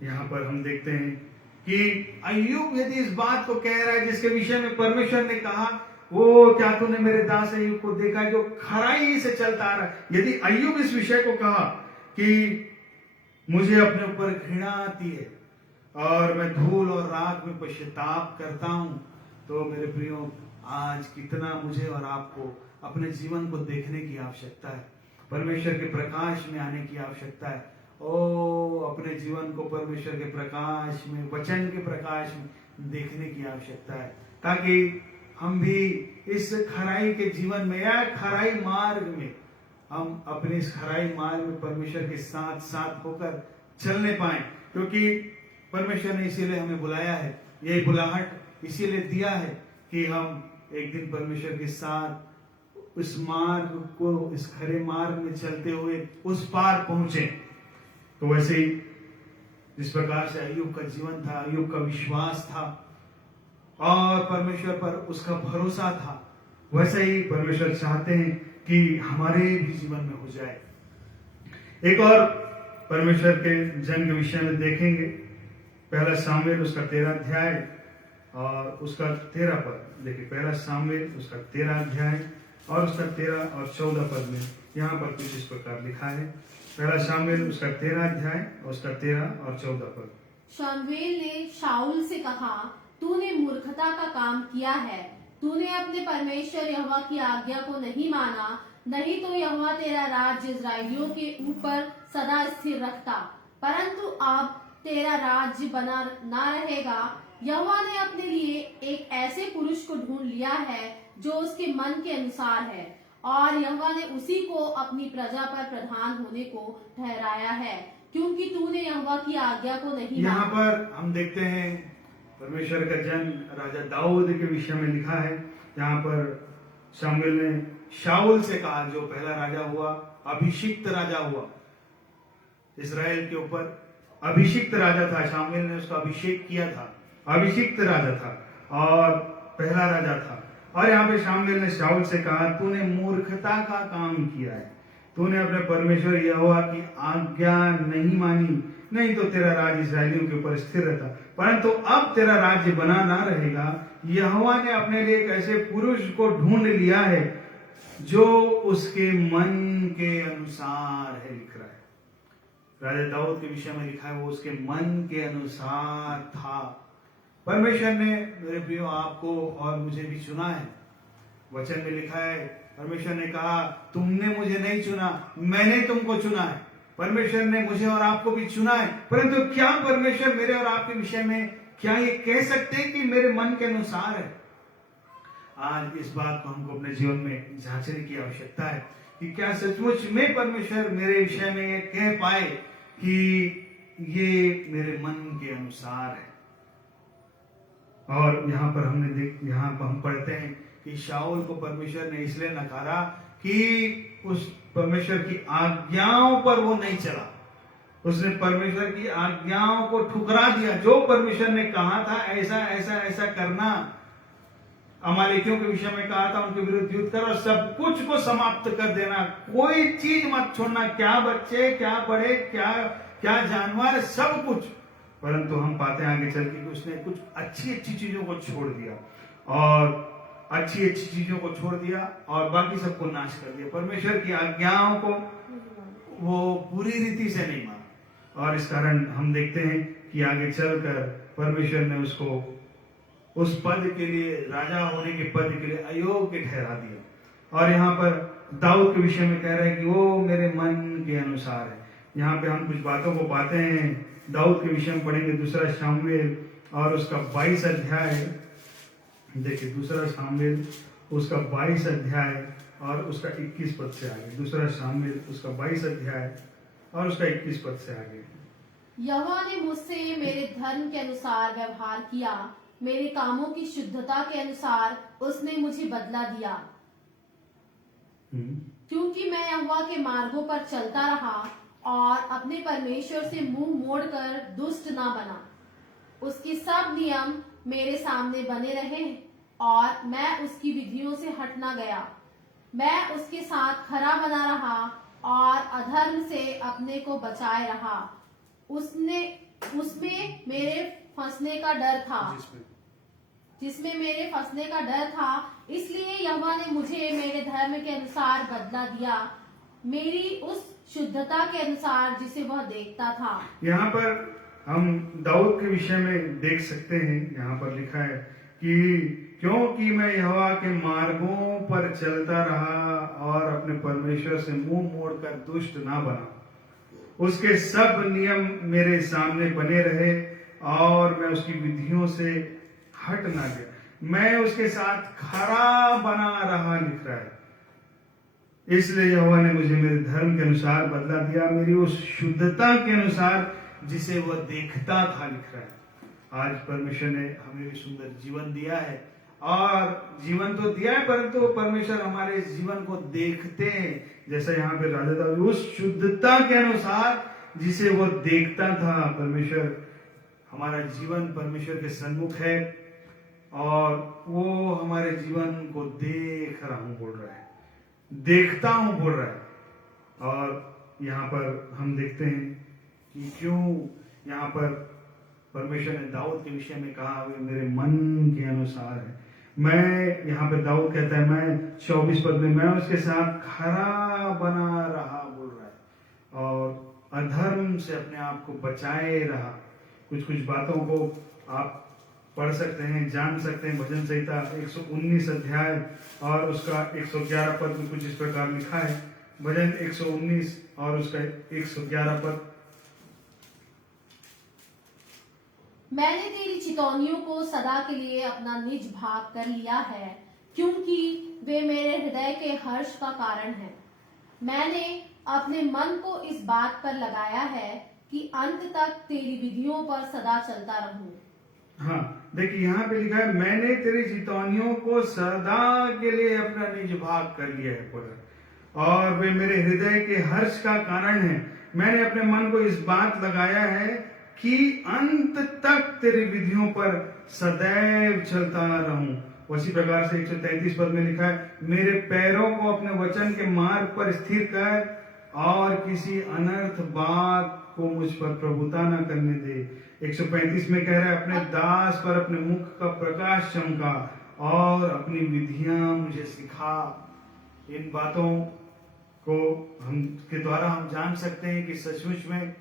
यहां पर हम देखते हैं कि अय्यूब यदि इस बात को कह रहा है जिसके विषय में परमेश्वर ने कहा, वो क्या तूने मेरे दास अय्यूब को देखा जो खराई से चलता आ रहा है, यदि अय्यूब इस विषय को कहा कि मुझे अपने ऊपर घृणा आती है और मैं धूल और राख में पश्चाताप करता हूं, तो मेरे प्रियो आज कितना मुझे और आपको अपने जीवन को देखने की आवश्यकता है, परमेश्वर के प्रकाश में आने की आवश्यकता है। ओ अपने जीवन को परमेश्वर के प्रकाश में, वचन के प्रकाश में देखने की आवश्यकता है, ताकि हम भी इस खराई के जीवन में या खराई मार्ग में, हम अपने इस खराई मार्ग में परमेश्वर के साथ साथ होकर चलने पाए, क्योंकि परमेश्वर ने इसीलिए हमें बुलाया है, यही बुलाहट इसीलिए दिया है कि हम एक दिन परमेश्वर के साथ उस मार्ग को, इस खरे मार्ग में चलते हुए उस पार पहुंचे। तो वैसे ही जिस प्रकार से अय्यूब का जीवन था, अय्यूब का विश्वास था और परमेश्वर पर उसका भरोसा था, वैसे ही परमेश्वर चाहते हैं कि हमारे भी जीवन में हो जाए। एक और परमेश्वर के जन के विषय में देखेंगे, पहला सामुएल उसका 13 अध्याय और उसका 13 पद देखिए, पहला सामुएल उसका 13 अध्याय और उसका 13 और 14 पद में यहाँ पर कुछ इस प्रकार लिखा है। पहला सामुएल उसका 13 अध्याय और उसका 13 और 14 पद। शमूएल ने शाऊल से कहा, तूने मूर्खता का काम किया है, तूने अपने परमेश्वर यहोवा की आज्ञा को नहीं माना, नहीं तो यहोवा तेरा राज्य इस्राएलियों के ऊपर सदा स्थिर रखता, परंतु अब तेरा राज्य बना ना रहेगा। यहोवा ने अपने लिए एक ऐसे पुरुष को ढूंढ लिया है जो उसके मन के अनुसार है, और यहोवा ने उसी को अपनी प्रजा पर प्रधान होने को ठहराया है, क्योंकि तूने यहोवा की आज्ञा को नहीं यहाँ माना। पर हम देखते हैं परमेश्वर का जन राजा दाऊद के विषय में लिखा है। यहाँ पर शामुएल ने शाऊल से कहा, जो पहला राजा हुआ, अभिषिक्त राजा हुआ इस्राएल के ऊपर, अभिषिक्त राजा था। शामुएल ने उसका अभिषेक किया था, अभिषिक्त राजा था और पहला राजा था। और यहाँ पे शामुएल ने शाऊल से कहा, तूने मूर्खता का काम किया है, तूने अपने परमेश्वर यहोवा की आज्ञा नहीं मानी, नहीं तो तेरा राज इस्राएलियों के ऊपर स्थिर रहता। परंतु अब तेरा राज्य बना ना रहेगा। यहोवा ने अपने लिए एक ऐसे पुरुष को ढूंढ लिया है जो उसके मन के अनुसार है, लिख रहा है। राजा दाऊद के विषय में लिखा है, वो उसके मन के अनुसार था। परमेश्वर ने, मेरे प्रियो, आपको और मुझे भी चुना है। वचन में लिखा है, परमेश्वर ने कहा, तुमने मुझे नहीं चुना, मैंने तुमको चुना है। परमेश्वर ने मुझे और आपको भी चुना है। परंतु क्या परमेश्वर मेरे और आपके विषय में क्या ये कह सकते हैं कि मेरे मन के अनुसार है? आज इस बात को हमको अपने जीवन में जांचने की आवश्यकता है कि क्या सचमुच में परमेश्वर मेरे विषय में ये कह पाए कि ये मेरे मन के अनुसार है। और यहाँ पर हम पढ़ते हैं कि शाऊल को परमेश्वर ने इसलिए नकारा कि उस परमेश्वर की आज्ञाओं पर वो नहीं चला। उसने परमेश्वर की आज्ञाओं को ठुकरा दिया। जो परमेश्वर ने कहा था ऐसा ऐसा ऐसा करना, अमालेकियों के विषय में कहा था, उनके विरुद्ध युद्ध करो, सब कुछ को समाप्त कर देना, कोई चीज मत छोड़ना, क्या बच्चे, क्या बड़े, क्या जानवर, सब कुछ। परंतु हम पाते हैं आगे चल के कि उसने कुछ अच्छी अच्छी चीजों को छोड़ दिया और अच्छी अच्छी चीजों को छोड़ दिया और बाकी सबको नाश कर दिया। परमेश्वर की आज्ञाओं को वो पूरी रीति से नहीं माना और इस कारण हम देखते हैं कि आगे चलकर परमेश्वर ने उसको उस पद के लिए, राजा होने के पद के लिए अयोग्य ठहरा दिया। और यहाँ पर दाऊद के विषय में कह रहे हैं कि वो मेरे मन के अनुसार है। यहाँ पे हम कुछ बातों को पाते हैं। दाऊद के विषय में पढ़ेंगे दूसरा शामुएल और उसका 22 अध्याय। देखिए, दूसरा शामुएल उसका 22 अध्याय और उसका 21 पद से आगे। दूसरा शामुएल उसका 22 अध्याय और उसका 21 पद से आगे। यहोवा ने मुझसे मेरे धर्म के अनुसार व्यवहार किया, मेरे कामों की शुद्धता के अनुसार उसने मुझे बदला दिया। क्योंकि मैं यहोवा के मार्गों पर चलता रहा और अपने परमेश्वर से मुंह मोड़कर दुष्ट ना बना। उसके सब नियम मेरे सामने बने रहे और मैं उसकी विधियों से हट ना गया। मैं उसके साथ खरा बना रहा और अधर्म से अपने को बचाए रहा। उसमें मेरे फंसने का डर था, जिसमें मेरे फंसने का डर था, इसलिए यहोवा ने मुझे मेरे धर्म के अनुसार बदला दिया, मेरी उस शुद्धता के अनुसार जिसे वह देखता था। यहाँ पर हम दाऊद के विषय में देख सकते हैं, यहाँ पर लिखा है कि क्योंकि मैं यहोवा के मार्गों पर चलता रहा और अपने परमेश्वर से मुंह मोड़कर दुष्ट ना बना, उसके सब नियम मेरे सामने बने रहे और मैं उसकी विधियों से हट ना गया, मैं उसके साथ खरा बना रहा, लिख रहा है। इसलिए यहोवा ने मुझे मेरे धर्म के अनुसार बदला दिया, मेरी उस शुद्धता के अनुसार जिसे वह देखता था, लिख रहा है। आज परमेश्वर ने हमें भी सुंदर जीवन दिया है और जीवन तो दिया है, परंतु परमेश्वर हमारे जीवन को देखते हैं, जैसा यहाँ पे राजा दाऊद उस शुद्धता के अनुसार जिसे वो देखता था। परमेश्वर, हमारा जीवन परमेश्वर के सन्मुख है और वो हमारे जीवन को देख रहा हूं बोल रहा है, देखता हूं बोल रहा है। और यहाँ पर हम देखते हैं कि क्यों यहाँ पर परमेश्वर ने दाऊद के विषय में कहा वे मेरे मन के अनुसार है। मैं, यहाँ पे दाऊद कहता है, मैं 24 पद में, मैं उसके साथ खरा बना रहा बोल रहा है और अधर्म से अपने आप को बचाए रहा। कुछ कुछ बातों को आप पढ़ सकते हैं, जान सकते हैं। भजन संहिता 119 अध्याय और उसका 111 पद में कुछ इस प्रकार लिखा है। भजन 119 और उसका 111 पद। मैंने तेरी चितौनियों को सदा के लिए अपना निज भाग कर लिया है, क्योंकि वे मेरे हृदय के हर्ष का कारण है। मैंने अपने मन को इस बात पर लगाया है कि अंत तक तेरी विधियों पर सदा चलता रहूं। हाँ, देखिए यहाँ पे लिखा है, मैंने तेरी चितौनियों को सदा के लिए अपना निज भाग कर लिया है पुत्र, और वे मेरे हृदय के हर्ष का कारण है। मैंने अपने मन को इस बात लगाया है कि अंत तक तेरी विधियों पर सदैव चलता रहूं। उसी प्रकार से 133 पद में लिखा है, मेरे पैरों को अपने वचन के मार्ग पर स्थिर कर, और किसी अनर्थ बात को मुझ पर प्रभुता न करने दे। 135 में कह रहा है, अपने दास पर अपने मुख का प्रकाश चमका, और अपनी विधियां मुझे सिखा। इन बातों को हम के द्वारा हम जान सकते हैं कि सचमुच में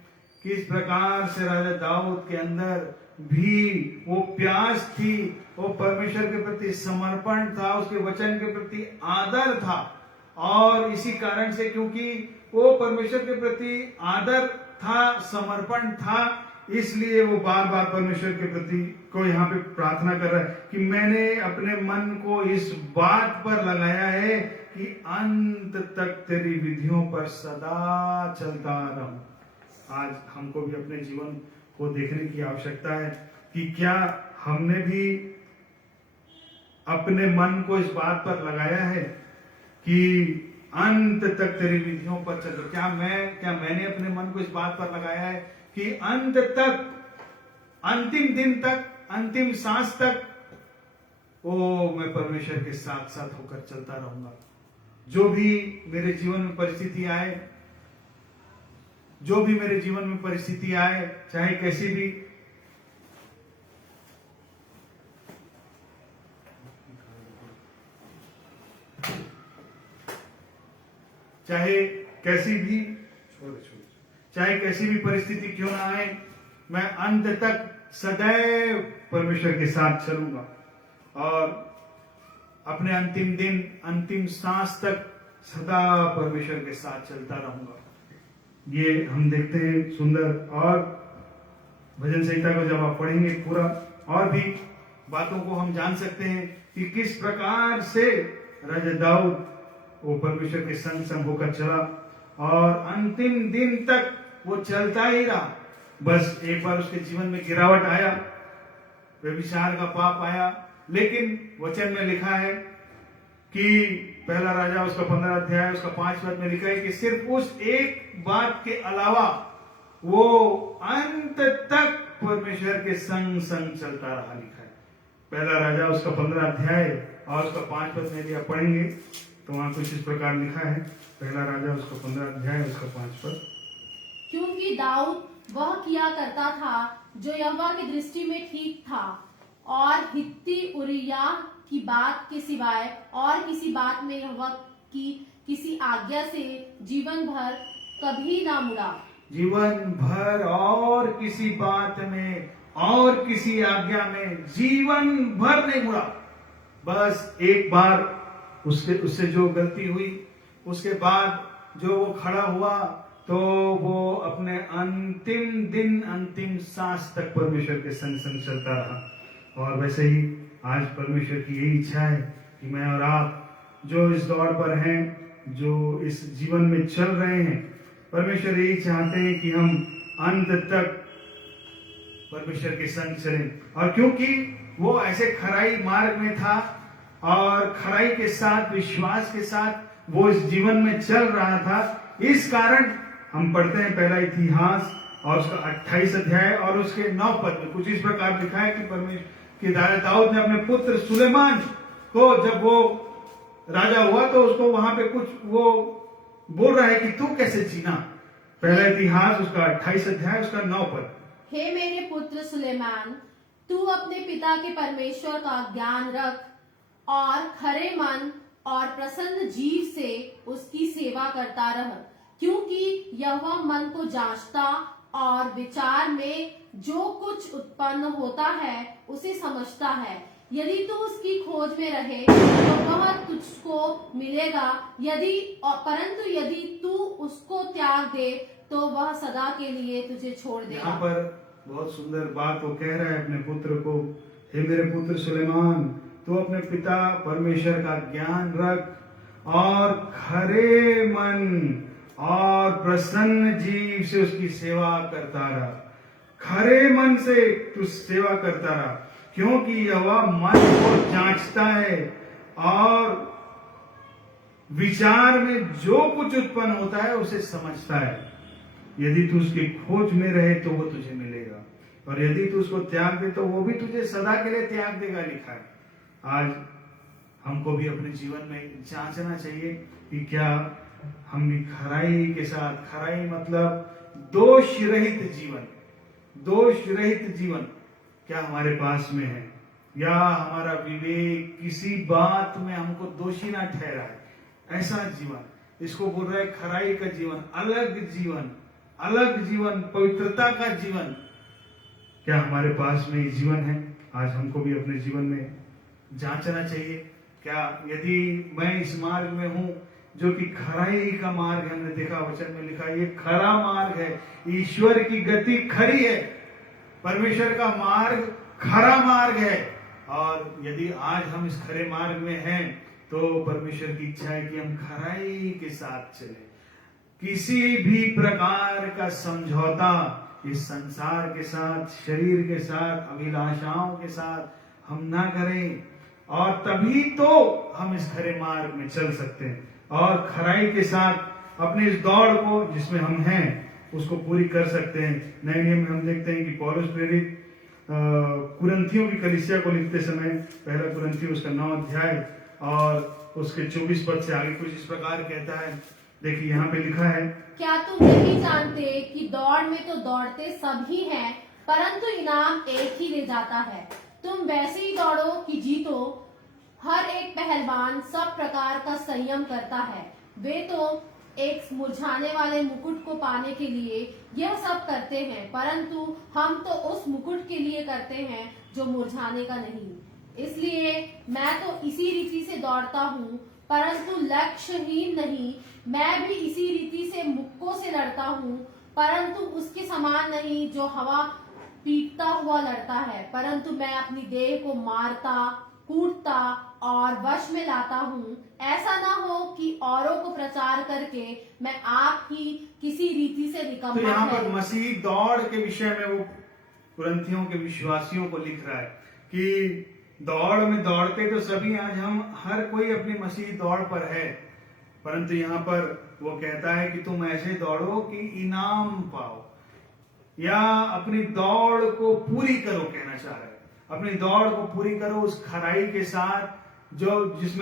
किस प्रकार से राजा दाऊद के अंदर भी वो प्यास थी, वो परमेश्वर के प्रति समर्पण था, उसके वचन के प्रति आदर था। और इसी कारण से, क्योंकि वो परमेश्वर के प्रति आदर था, समर्पण था, इसलिए वो बार बार परमेश्वर के प्रति को यहाँ पे प्रार्थना कर रहा है कि मैंने अपने मन को इस बात पर लगाया है कि अंत तक तेरी विधियों पर सदा चलता रहूं। आज हमको भी अपने जीवन को देखने की आवश्यकता है कि क्या हमने भी अपने मन को इस बात पर लगाया है कि अंत तक तेरी विधियों पर चलो। क्या मैंने अपने मन को इस बात पर लगाया है कि अंत तक, अंतिम दिन तक, अंतिम सांस तक मैं परमेश्वर के साथ साथ होकर चलता रहूंगा। जो भी मेरे जीवन में परिस्थिति आए, जो भी मेरे जीवन में परिस्थिति आए, चाहे कैसी भी, चाहे कैसी भी परिस्थिति क्यों ना आए, मैं अंत तक सदैव परमेश्वर के साथ चलूंगा, और अपने अंतिम दिन, अंतिम सांस तक सदा परमेश्वर के साथ चलता रहूंगा। ये हम देखते हैं सुंदर, और भजन संहिता को जब आप पढ़ेंगे पूरा, और भी बातों को हम जान सकते हैं कि किस प्रकार से राजा दाऊद वो परमेश्वर के संग संग होकर चला, और अंतिम दिन तक वो चलता ही रहा। बस एक बार उसके जीवन में गिरावट आया, व्यभिचार का पाप आया, लेकिन वचन में लिखा है कि पहला राजा उसका 15 अध्याय उसका 5 पद में लिखा है कि सिर्फ उस एक बात के अलावा वो अंत तक परमेश्वर के संग संग चलता रहा, लिखा है। पहला राजा उसका 15 अध्याय और उसका 5 पद में यदि पढ़ेंगे तो वहां कुछ इस प्रकार लिखा है। पहला राजा उसका 15 अध्याय उसका 5 पद, क्योंकि दाऊद वह किया करता था जो यहोवा की दृष्टि में ठीक था, और हित्ती उरिया की बात के सिवाय और किसी बात में यहोवा की किसी आज्ञा से जीवन भर कभी ना मुड़ा। जीवन भर और किसी बात में और किसी आज्ञा में जीवन भर नहीं मुड़ा। बस एक बार उससे जो गलती हुई, उसके बाद जो वो खड़ा हुआ, तो वो अपने अंतिम दिन, अंतिम सांस तक परमेश्वर के संग संग चलता रहा। और वैसे ही आज परमेश्वर की यही इच्छा है कि मैं और आप जो इस दौड़ पर हैं, जो इस जीवन में चल रहे हैं, परमेश्वर यही चाहते हैं कि हम अंत तक परमेश्वर के संग चलें। और क्योंकि वो ऐसे खराई मार्ग में था और खराई के साथ, विश्वास के साथ वो इस जीवन में चल रहा था, इस कारण हम पढ़ते हैं पहला इतिहास और उसका 28 अध्याय और उसके 9 पद में कुछ इस प्रकार लिखा है कि परमेश्वर कि दाऊद ने अपने पुत्र सुलेमान को, जब वो राजा हुआ तो उसको वहां पे कुछ वो बोल रहा है कि तू कैसे जीना। पहला इतिहास उसका 28 अध्याय उसका 9 पद, हे मेरे पुत्र सुलेमान, तू अपने पिता के परमेश्वर का ज्ञान रख और खरे मन और प्रसन्न जीव से उसकी सेवा करता रह, क्योंकि यहोवा मन को जांचता और विचार में जो कुछ उत्पन्न होता है उसे समझता है। यदि तू उसकी खोज में रहे तो वह तुझको मिलेगा, परंतु यदि तू उसको त्याग दे तो वह सदा के लिए तुझे छोड़ देगा। यहाँ पर बहुत सुंदर बात वो कह रहा है अपने पुत्र को, हे मेरे पुत्र सुलेमान, तू अपने पिता परमेश्वर का ज्ञान रख और खरे मन और प्रसन्न जीव से उसकी सेवा करता रहा। खरे मन से तू सेवा करता रहा। क्योंकि यहोवा मन को जांचता है और विचार में जो कुछ उत्पन्न होता है उसे समझता है। यदि तू उसकी खोज में रहे तो वो तुझे मिलेगा, और यदि तू उसको त्याग दे तो वो भी तुझे सदा के लिए त्याग देगा, लिखा है। आज हमको भी अपने जीवन में जांचना चाहिए कि क्या हम भी खराई के साथ, खराई मतलब दोष रहित जीवन, दोष रहित जीवन क्या हमारे पास में है, या हमारा विवेक किसी बात में हमको दोषी ना ठहराए, ऐसा जीवन, इसको बोल रहा है खराई का जीवन, अलग जीवन, अलग जीवन, पवित्रता का जीवन, क्या हमारे पास में ये जीवन है? आज हमको भी अपने जीवन में जांचना चाहिए। क्या यदि मैं इस मार्ग में हूं जो कि खराई का मार्ग है, हमने देखा वचन में लिखा ये खरा मार्ग है, ईश्वर की गति खरी है, परमेश्वर का मार्ग खरा मार्ग है, और यदि आज हम इस खरे मार्ग में हैं तो परमेश्वर की इच्छा है कि हम खराई के साथ चले। किसी भी प्रकार का समझौता इस संसार के साथ, शरीर के साथ, अभिलाषाओं के साथ हम ना करें, और तभी तो हम इस खरे मार्ग में चल सकते हैं और खराई के साथ अपनी इस दौड़ को जिसमें हम हैं उसको पूरी कर सकते हैं। नए नियम में हम देखते हैं कि पौलुस प्रेरित कुरिन्थियों की कलीसिया को लिखते समय, पहला कुरिन्थियों उसका 9 अध्याय और उसके 24 पद से आगे कुछ इस प्रकार कहता है। देखिए यहाँ पे लिखा है, क्या तुम नहीं जानते कि दौड़ में तो दौड़ते सब ही हैं, परंतु इनाम एक ही ले जाता है। तुम वैसे ही दौड़ो कि जीतो। हर एक पहलवान सब प्रकार का संयम करता है। वे तो एक मुरझाने वाले मुकुट को पाने के लिए यह सब करते हैं, परंतु हम तो उस मुकुट के लिए करते हैं जो मुरझाने का नहीं। इसलिए मैं तो इसी रीति से दौड़ता हूँ, परंतु लक्ष्यहीन नहीं। मैं भी इसी रीति से मुक्कों से लड़ता हूँ, परंतु उसके समान नहीं जो हवा पीटता हुआ लड़ता है, परंतु मैं अपनी देह को मारता, कूटता और वश में लाता हूँ। ऐसा ना हो कि औरों को प्रचार करके मैं आप ही किसी रीति से तो निकम्मा यहाँ पर ठहरूं। मसीह दौड़ के विषय में वो कुरिन्थियों के विश्वासियों को लिख रहा है कि दौड़ में दौड़ते तो सभी, आज हम हर कोई अपनी मसीह दौड़ पर है, परंतु यहाँ पर वो कहता है कि तुम ऐसे दौड़ो कि इनाम पाओ, या अपनी दौड़ को पूरी करो, कहना चाह रहे हैं। अपनी दौड़ को पूरी करो उस खराई के साथ जो जिस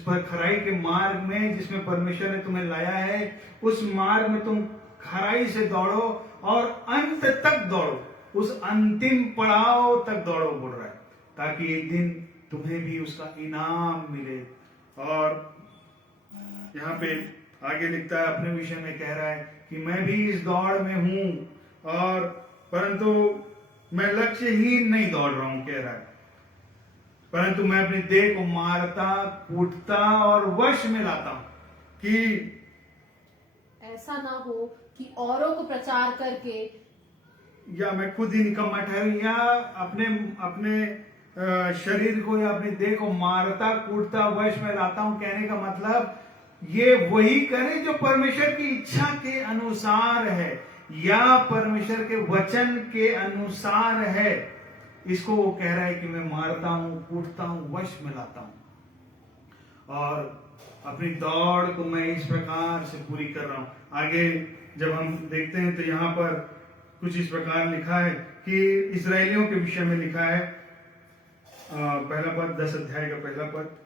पर खराई के मार्ग में जिसमें परमेश्वर ने तुम्हें लाया है, उस मार्ग में तुम खराई से दौड़ो और अंत तक दौड़ो, उस अंतिम पड़ाव तक दौड़ो, बोल रहा है, ताकि एक दिन तुम्हें भी उसका इनाम मिले। और यहाँ पे आगे लिखता है, अपने विषय में कह रहा है कि मैं भी इस दौड़ में हूं, और परंतु मैं लक्ष्यहीन नहीं दौड़ रहा हूं, कह रहा है, परंतु मैं अपनी देह को मारता, कूटता और वश में लाता हूं, कि ऐसा ना हो कि औरों को प्रचार करके या मैं खुद ही निकम्मा ठहरूं, या अपने शरीर को या अपनी देह को मारता, कूटता, वश में लाता हूं। कहने का मतलब ये वही करे जो परमेश्वर की इच्छा के अनुसार है, या परमेश्वर के वचन के अनुसार है। इसको वो कह रहा है कि मैं मारता हूं, कूटता हूं, वश में लाता हूं, और अपनी दौड़ को मैं इस प्रकार से पूरी कर रहा हूं। आगे जब हम देखते हैं तो यहाँ पर कुछ इस प्रकार लिखा है कि इस्राएलियों के विषय में लिखा है, पहला पद, 10 अध्याय का पहला पद,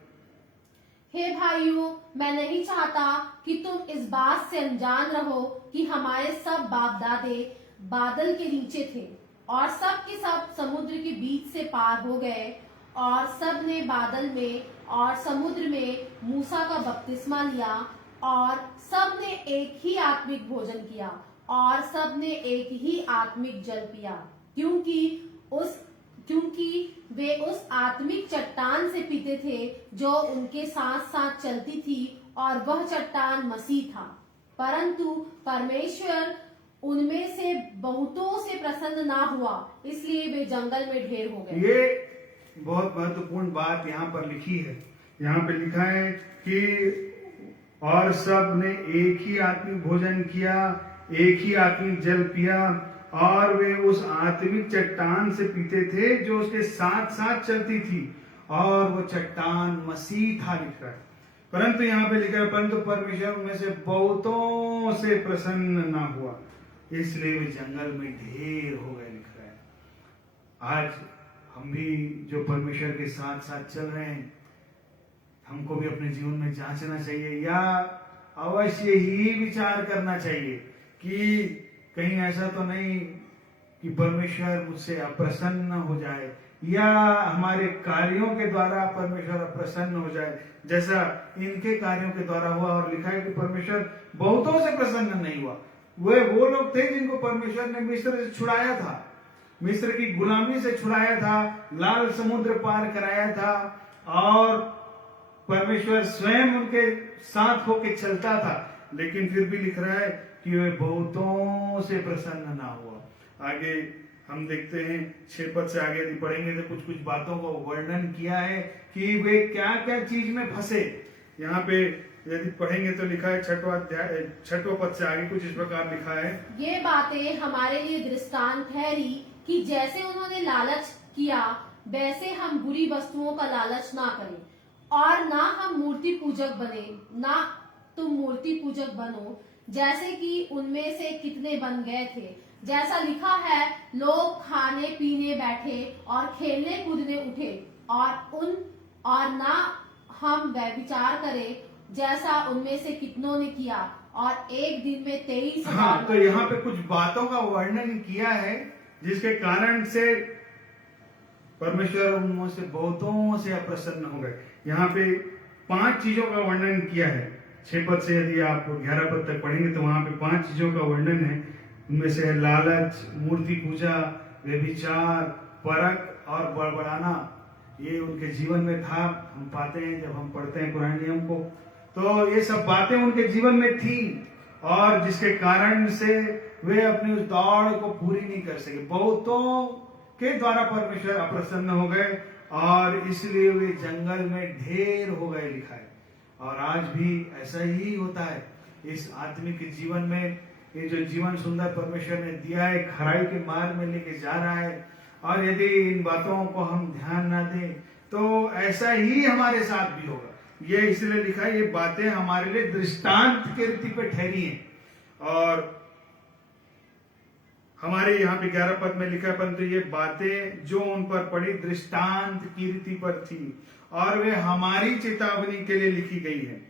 हे भाइयों, मैं नहीं चाहता कि तुम इस बात से अनजान रहो कि हमारे सब बाप दादे बादल के नीचे थे, और सब के सब समुद्र के बीच से पार हो गए, और सब ने बादल में और समुद्र में मूसा का बपतिस्मा लिया, और सब ने एक ही आत्मिक भोजन किया, और सब ने एक ही आत्मिक जल पिया, क्योंकि वे उस आत्मिक चट्टान से पीते थे जो उनके साथ साथ चलती थी, और वह चट्टान मसीह था। परंतु परमेश्वर उनमें से बहुतों से प्रसन्न ना हुआ, इसलिए वे जंगल में ढेर हो गए। ये बहुत महत्वपूर्ण बात यहाँ पर लिखी है। यहाँ पे लिखा है कि और सब ने एक ही आत्मिक भोजन किया, एक ही आत्मिक जल पिया, और वे उस आत्मिक चट्टान से पीते थे जो उसके साथ साथ चलती थी, और वो चट्टान मसीह था, लिख रहा है। परंतु यहाँ पे लिखा है, परंतु परमेश्वर उनमें से बहुतों से प्रसन्न ना हुआ, इसलिए वे जंगल में ढेर हो गए, लिख रहा है। आज हम भी जो परमेश्वर के साथ साथ चल रहे हैं, हमको भी अपने जीवन में जांचना चाहिए, या अवश्य ही विचार करना चाहिए कि कहीं ऐसा तो नहीं कि परमेश्वर मुझसे अप्रसन्न हो जाए, या हमारे कार्यों के द्वारा परमेश्वर अप्रसन्न हो जाए, जैसा इनके कार्यों के द्वारा हुआ। और लिखा है कि परमेश्वर बहुतों से प्रसन्न नहीं हुआ। वे वो लोग थे जिनको परमेश्वर ने मिस्र से छुड़ाया था, मिस्र की गुलामी से छुड़ाया था, लाल समुद्र पार कराया था, और परमेश्वर स्वयं उनके साथ होके चलता था, लेकिन फिर भी लिख रहा है कि वे बहुतों से प्रसन्न ना हुआ। आगे हम देखते हैं 6 पद से आगे यदि पढ़ेंगे तो कुछ कुछ बातों को वर्णन किया है कि वे क्या क्या चीज में फंसे। यहाँ पे यदि पढ़ेंगे तो लिखा है 6वां पद से आगे कुछ इस प्रकार लिखा है, ये बातें हमारे लिए दृष्टांत ठहरी कि जैसे उन्होंने लालच किया वैसे हम बुरी वस्तुओं का लालच ना करें, और ना हम मूर्ति पूजक बने, ना तुम मूर्ति पूजक बनो जैसे कि उनमें से कितने बन गए थे। जैसा लिखा है, लोग खाने पीने बैठे और खेलने कूदने उठे, और ना हम व्यभिचार करें जैसा उनमें से कितनों ने किया, और एक दिन में 23,000। हाँ, तो यहाँ पे कुछ बातों का वर्णन किया है जिसके कारण से परमेश्वर उनमें से बहुतों से अप्रसन्न हो गए। यहाँ पे 5 चीजों का वर्णन किया है। 6 पद से यदि आप 11 पद तक पढ़ेंगे तो वहां पे 5 चीजों का वर्णन है। उनमें से लालच, मूर्ति पूजा, व्यभिचार, परख और बड़बड़ाना, ये उनके जीवन में था। हम पाते हैं जब हम पढ़ते हैं पुराने नियम को, तो ये सब बातें उनके जीवन में थी, और जिसके कारण से वे अपनी उस दौड़ को पूरी नहीं कर सके। बहुतों के द्वारा परमेश्वर अप्रसन्न हो गए, और इसलिए वे जंगल में ढेर हो गए, लिखा है। और आज भी ऐसा ही होता है इस आत्मिक जीवन में। ये जो जीवन सुंदर परमेश्वर ने दिया है, खराई के मार्ग में लेके जा रहा है, और यदि इन बातों को हम ध्यान ना दें तो ऐसा ही हमारे साथ भी होगा। ये इसलिए लिखा है, ये बातें हमारे लिए दृष्टांत की रीति पे ठहरी हैं। और हमारे यहाँ पे 11 पद में लिखा है, परंतु ये बातें जो उन पर पड़ी दृष्टांत की रीति पर थी, और वे हमारी चेतावनी के लिए लिखी गई है।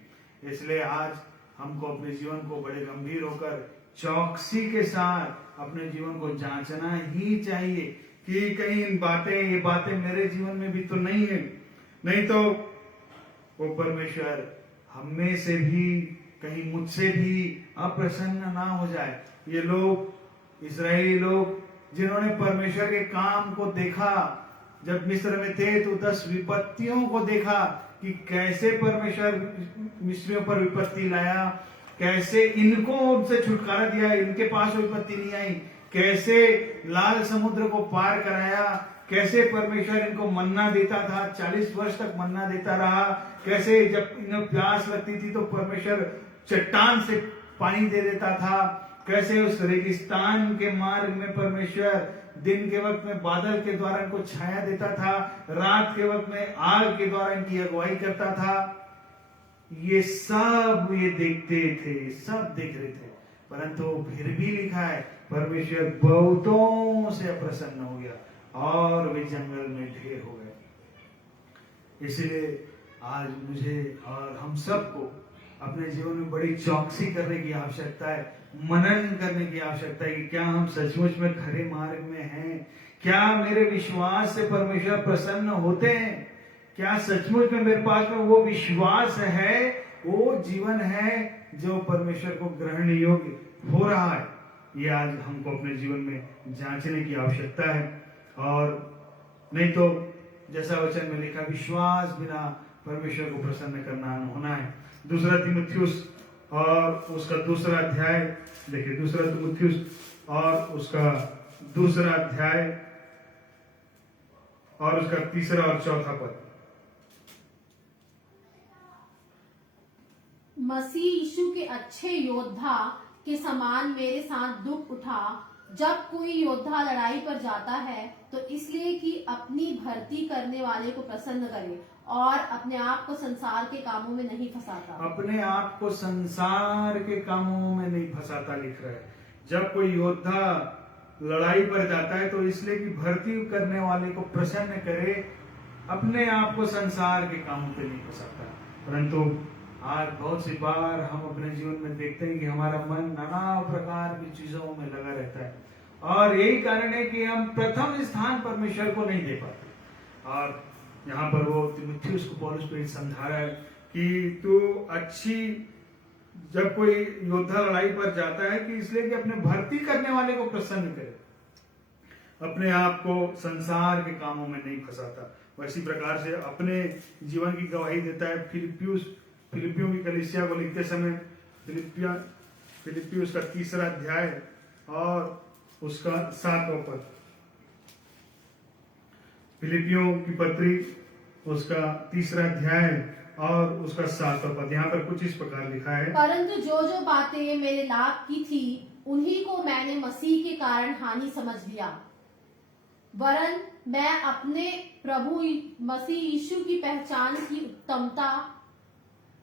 इसलिए आज हमको अपने जीवन को बड़े गंभीर होकर चौकसी के साथ अपने जीवन को जांचना ही चाहिए कि कहीं ये बातें मेरे जीवन में भी तो नहीं है। नहीं तो वो परमेश्वर हम में से भी, कहीं मुझसे भी अप्रसन्न ना हो जाए। ये लोग, इस्राएली लोग, जिन्होंने परमेश्वर के काम को देखा, जब मिस्र में थे तो 10 विपत्तियों को देखा कि कैसे परमेश्वर मिस्रियों पर विपत्ति लाया, कैसे इनको उनसे छुटकारा दिया, इनके पास विपत्ति नहीं आई, कैसे लाल समुद्र को पार कराया, कैसे परमेश्वर इनको मन्ना देता था, 40 वर्ष तक मन्ना देता रहा, कैसे जब इन्हें प्यास लगती थी तो परमेश्वर चट्टान से पानी दे देता था, कैसे उस रेगिस्तान के मार्ग में परमेश्वर दिन के वक्त में बादल के द्वारा इनको छाया देता था, रात के वक्त में आग के द्वारा इनकी अगुवाई करता था। ये सब ये देखते थे, सब देख रहे थे, परंतु फिर भी लिखा है परमेश्वर बहुतों से अप्रसन्न हो गया और वे जंगल में ढेर हो गए। इसलिए आज मुझे और हम सबको अपने जीवन में बड़ी चौकसी करने की आवश्यकता है, मनन करने की आवश्यकता है कि क्या हम सचमुच में खरे मार्ग में हैं, क्या मेरे विश्वास से परमेश्वर प्रसन्न होते हैं, क्या सचमुच में मेरे पास में वो विश्वास है, वो जीवन है जो परमेश्वर को ग्रहण योग्य हो रहा है। ये आज हमको अपने जीवन में जांचने की आवश्यकता है। और नहीं तो जैसा वचन में लिखा, विश्वास बिना परमेश्वर को प्रसन्न करना होना है। 2 तीमुथियुस और उसका 2 अध्याय देखिए, 2 तीमुथियुस और उसका 2 अध्याय और उसका 3 और 4 पद। मसीह यीशु के अच्छे योद्धा के समान मेरे साथ दुख उठा, जब कोई योद्धा लड़ाई पर जाता है तो इसलिए कि अपनी भर्ती करने वाले को प्रसन्न करे और अपने आप को संसार के कामों में नहीं फंसाता। अपने आप को संसार के कामों में नहीं फंसाता लिख रहा है। जब कोई योद्धा लड़ाई पर जाता है तो इसलिए कि भर्ती करने वाले को प्रसन्न करे, अपने आप को संसार के कामों पे नहीं फंसाता। परंतु आज बहुत सी बार हम अपने जीवन में देखते हैं कि हमारा मन नाना प्रकार की चीजों में लगा रहता है और यही कारण है कि हम प्रथम स्थान परमेश्वर को नहीं दे पाते। और यहाँ पर वो तीमुथियुस को पौलुस पे समझा रहा है कि तू अच्छी, जब कोई योद्धा लड़ाई पर जाता है कि इसलिए कि अपने भर्ती करने वाले को प्रसन्न करे, अपने आप को संसार के कामों में नहीं फंसाता। वैसी प्रकार से अपने जीवन की गवाही देता है। फिलिपियों की कलीसिया को लिखते समय फिलिपियों का 3 अध्याय और उसका 7वां पद, फिलिपियों की पत्री उसका 3 अध्याय और उसका 7वां पद, यहाँ पर कुछ इस प्रकार लिखा है। परंतु जो जो बातें मेरे लाभ की थी उन्हीं को मैंने मसीह के कारण हानि समझ लिया, वरन मैं अपने प्रभु मसीह यीशु की पहचान की उत्तमता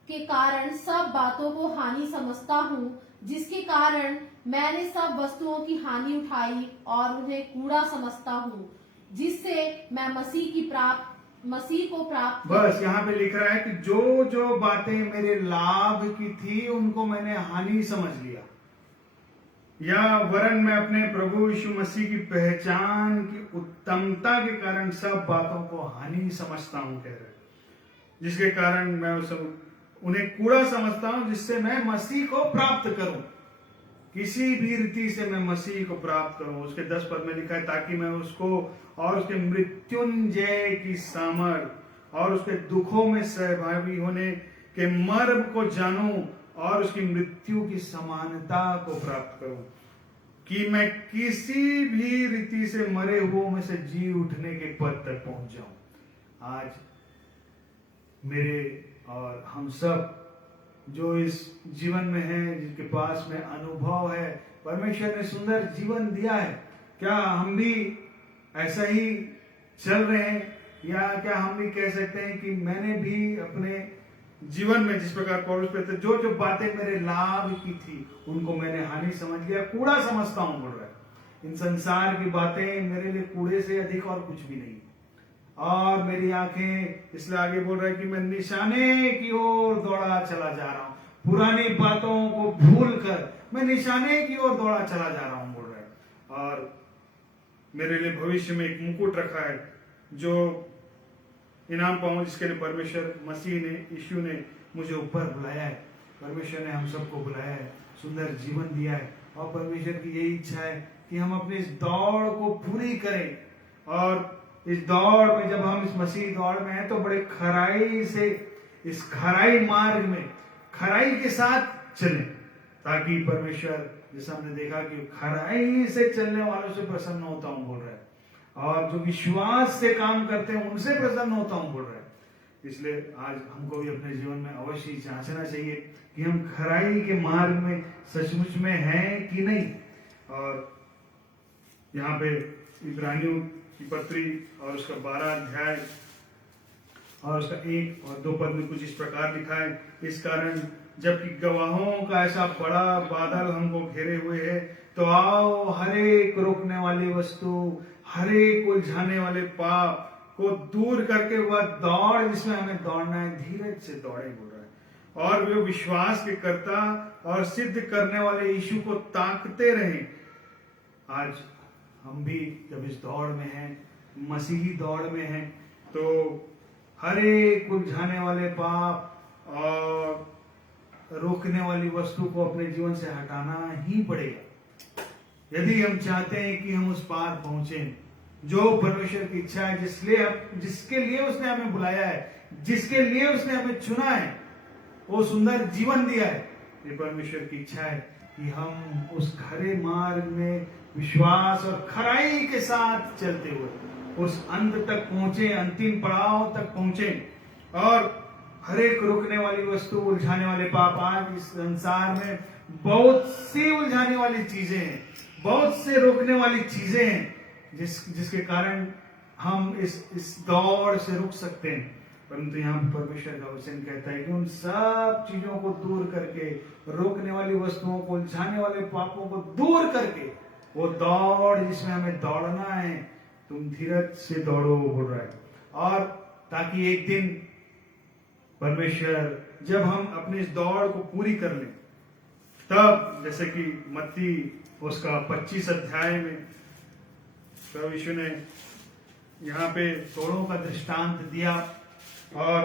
के कारण सब बातों को हानि समझता हूँ, जिसके कारण मैंने सब वस्तुओं की हानि उठाई और उन्हें कूड़ा समझता हूँ, जिससे मैं मसीह को प्राप्त। बस यहाँ पे लिख रहा है कि जो जो बातें मेरे लाभ की थी उनको मैंने हानि समझ लिया, या वरन मैं अपने प्रभु यीशु मसीह की पहचान की उत्तमता के कारण सब बातों को हानि समझता हूँ, कह रहे, जिसके कारण मैं उन्हें कूड़ा समझता हूँ, जिससे मैं मसीह को प्राप्त करूं, किसी भी रीति से मैं मसीह को प्राप्त करूं। उसके 10 पद में लिखा है, ताकि मैं उसको और उसके मृत्युंजय की सामर्थ और उसके दुखों में सहभागी होने के मर्म को जानूं और उसकी मृत्यु की समानता को प्राप्त करूं, कि मैं किसी भी रीति से मरे हुओं में से जी उठने के पद तक पहुंच जाऊं। आज मेरे और हम सब जो इस जीवन में हैं, जिनके पास में अनुभव है, परमेश्वर ने सुंदर जीवन दिया है, क्या हम भी ऐसा ही चल रहे हैं, या क्या हम भी कह सकते हैं कि मैंने भी अपने जीवन में जिस प्रकार पौलुस कहते, जो जो बातें मेरे लाभ की थी उनको मैंने हानि समझ लिया, कूड़ा समझता हूं, बोल रहा है। इन संसार की बातें मेरे लिए कूड़े से अधिक और कुछ भी नहीं, और मेरी आंखें, इसलिए आगे बोल रहा है कि मैं निशाने की ओर दौड़ा चला जा रहा हूं, पुरानी बातों को भूल कर मैं निशाने की ओर दौड़ा चला जा रहा हूं, बोल रहा है। और मेरे लिए भविष्य में एक मुकुट रखा है जो इनाम पाऊं, जिसके लिए परमेश्वर मसीह ने, यीशु ने मुझे ऊपर बुलाया है। परमेश्वर ने हम सबको बुलाया है, सुंदर जीवन दिया है, और परमेश्वर की यही इच्छा है कि हम अपनी इस दौड़ को पूरी करें। और इस दौड़ में, जब हम इस मसीह दौड़ में हैं, तो बड़े खराई से, इस खराई मार्ग में खराई के साथ चलें, ताकि परमेश्वर, जैसा हमने देखा कि खराई से चलने वालों से प्रसन्न होता हूं, बोल रहा है, और जो विश्वास से काम करते हैं उनसे प्रसन्न होता हूं, बोल रहा है। इसलिए आज हमको भी अपने जीवन में अवश्य जांचना चाहिए कि हम खराई के मार्ग में सचमुच में हैं कि नहीं। और यहाँ पे इब्रानियों की पत्री और उसका 12 अध्याय और उसका 1 और 2 पद में कुछ इस प्रकार लिखा है, इस कारण जबकि गवाहों का ऐसा बड़ा बादल हमको घेरे हुए है, तो आओ हर एक रोकने वाली वस्तु, हर एक उलझाने वाले पाप को दूर करके वह दौड़ जिसमें हमें दौड़ना है, धीरज से दौड़े, बोल रहा है, और वे विश्वास के कर्ता और सिद्ध करने वाले यीशु को ताकते रहें। आज हम भी जब इस दौड़ में हैं, मसीही दौड़ में हैं, तो हर एक उलझाने वाले पाप और रोकने वाली वस्तु को अपने जीवन से हटाना ही पड़ेगा, यदि हम चाहते हैं कि हम उस पार पहुंचे जो परमेश्वर की इच्छा है, जिसके लिए उसने हमें बुलाया है, जिसके लिए उसने हमें चुना है, वो सुंदर जीवन दिया है। ये परमेश्वर की इच्छा है कि हम उस खरे मार्ग में विश्वास और खराई के साथ चलते हुए उस अंत तक पहुंचे, अंतिम पड़ाव तक पहुंचे, और हर एक रुकने वाली वस्तु, उलझाने वाले पाप, आज इस संसार में बहुत सी उलझाने वाली चीजें हैं, बहुत से रोकने वाली चीजें हैं जिसके कारण हम इस दौड़ से रुक सकते हैं, परंतु यहाँ परमेश्वर का वचन कहता है कि उन सब चीजों को दूर करके, रोकने वाली वस्तुओं को, उलझाने वाले पापों को दूर करके, वो दौड़ जिसमें हमें दौड़ना है, तुम धीरज से दौड़ो बोल रहा है। और ताकि एक दिन परमेश्वर जब हम अपनी इस दौड़ को पूरी कर लें, तब जैसे कि मत्ती उसका 25 अध्याय में प्रभु यीशु ने यहाँ पे तोड़ों का दृष्टांत दिया, और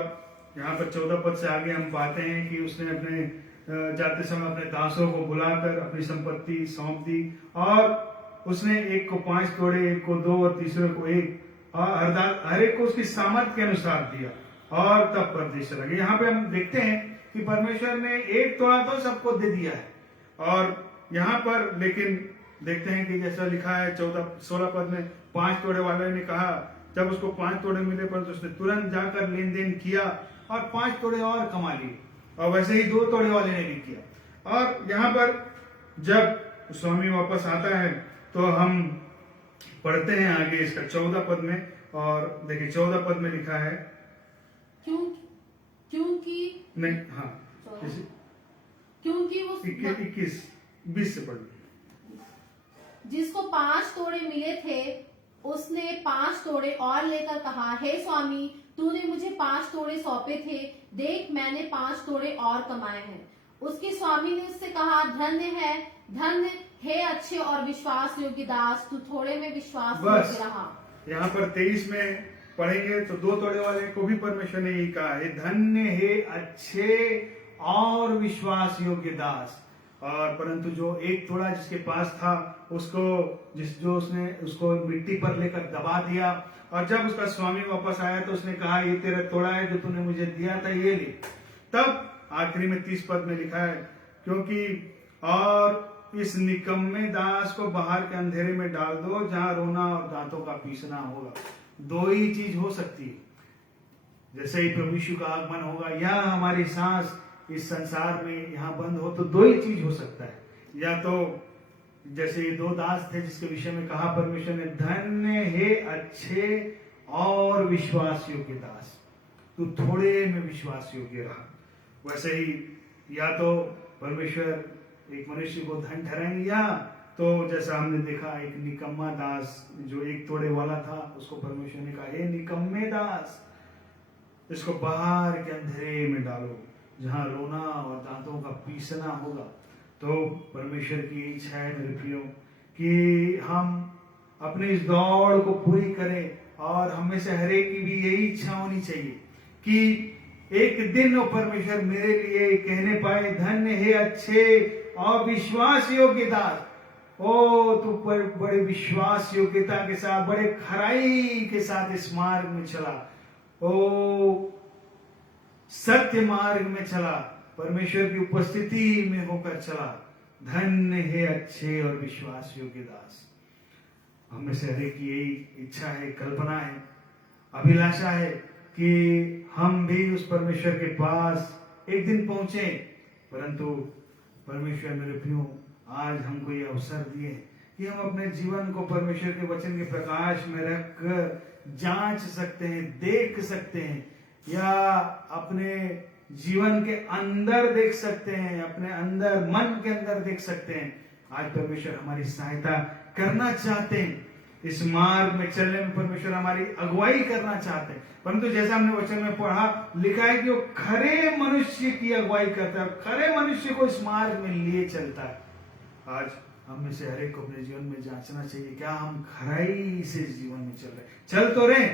यहाँ पर 14 पद से आगे हम पाते हैं कि उसने अपने जाते समय अपने दासों को बुलाकर अपनी संपत्ति सौंप दी, और उसने एक को 5 तोड़े, एक को 2 और तीसरे को 1, और हर एक को उसकी सामर्थ्य के अनुसार दिया, और तब परदेश चला गया। यहाँ पे हम देखते हैं कि परमेश्वर ने 1 तोड़ा तो सबको दे दिया है, और यहाँ पर लेकिन देखते हैं कि जैसा लिखा है 16 पद में, 5 तोड़े वाले ने कहा, जब उसको 5 तोड़े मिले परंतु उसने तुरंत जाकर लेन देन किया और 5 तोड़े और कमा लिए, और वैसे ही 2 तोड़े वाले ने भी किया। और यहाँ पर जब स्वामी वापस आता है तो हम पढ़ते हैं आगे इसका 14 पद में, और देखिए 14 पद में लिखा है क्योंकि नहीं, हाँ, क्योंकि वो 21-20 से पढ़, जिसको 5 तोड़े मिले थे उसने 5 तोड़े और लेकर कहा, हे स्वामी, तूने मुझे 5 तोड़े सौंपे थे, देख मैंने 5 तोड़े और कमाए हैं। उसके स्वामी ने उससे कहा, धन्य हे अच्छे और विश्वास योग्य दास, तू थोड़े में विश्वास योग्य रहा। यहाँ पर 23 में पढ़ेंगे तो 2 तोड़े वाले को भी परमेश्वर ने यही कहा है, धन्य हे अच्छे और विश्वास योग्य दास। और परंतु जो 1 तोड़ा जिसके पास था उसने उसको मिट्टी पर लेकर दबा दिया, और जब उसका स्वामी वापस आया तो उसने कहा, ये तेरा तोड़ा है जो तूने मुझे दिया था, ये ले। तब आखिरी में 30 पद में लिखा है, क्योंकि और इस निकम्मे दास को बाहर के अंधेरे में डाल दो, जहां रोना और दांतों का पीसना होगा। 2 ही चीज हो सकती है, जैसे ही प्रभु यीशु का आगमन होगा या हमारी सांस इस संसार में यहाँ बंद हो, तो 2 ही चीज हो सकता है। या तो जैसे ये 2 दास थे जिसके विषय में कहा परमेश्वर ने, धन्य हे अच्छे और विश्वास योग्य दास, तू थोड़े में विश्वास योग्य रहा। वैसे ही या तो परमेश्वर एक मनुष्य को धन ठहराएंगे, या तो जैसा हमने देखा एक निकम्मा दास जो 1 तोड़े वाला था, उसको परमेश्वर ने कहा, हे निकम्मे दास, इसको बाहर के अंधेरे में डालो जहां रोना और दांतों का पीसना होगा। तो परमेश्वर की इच्छा है मेरे प्रियो कि हम अपनी इस दौड़ को पूरी करें, और हम में से हर एक की भी यही इच्छा होनी चाहिए कि एक दिन वो परमेश्वर मेरे लिए कहने पाए, धन्य हे अच्छे और विश्वास योग्य दास, ओ तू बड़े विश्वास योग्यता के साथ, बड़े खराई के साथ इस मार्ग में चला, ओ सत्य मार्ग में चला, परमेश्वर की उपस्थिति में होकर चला, धन्य है अच्छे और विश्वास योग्य दास। हमें से हर एक की यही इच्छा है, कल्पना है, अभिलाषा है कि हम भी उस परमेश्वर के पास एक दिन पहुंचे। परंतु परमेश्वर मेरे प्रियो आज हमको ये अवसर दिए कि हम अपने जीवन को परमेश्वर के वचन के प्रकाश में रखकर जांच सकते हैं, देख सकते हैं, या अपने जीवन के अंदर देख सकते हैं, अपने अंदर मन के अंदर देख सकते हैं। आज परमेश्वर हमारी सहायता करना चाहते हैं, इस मार्ग में चलने में परमेश्वर हमारी अगुवाई करना चाहते हैं। परंतु जैसा हमने वचन में पढ़ा, लिखा है कि वो खरे मनुष्य की अगुवाई करता है, खरे मनुष्य को इस मार्ग में लिए चलता है। आज हम में से हर एक को अपने जीवन में जांचना चाहिए, क्या हम खराई से जीवन में चल रहे, चल तो रहे,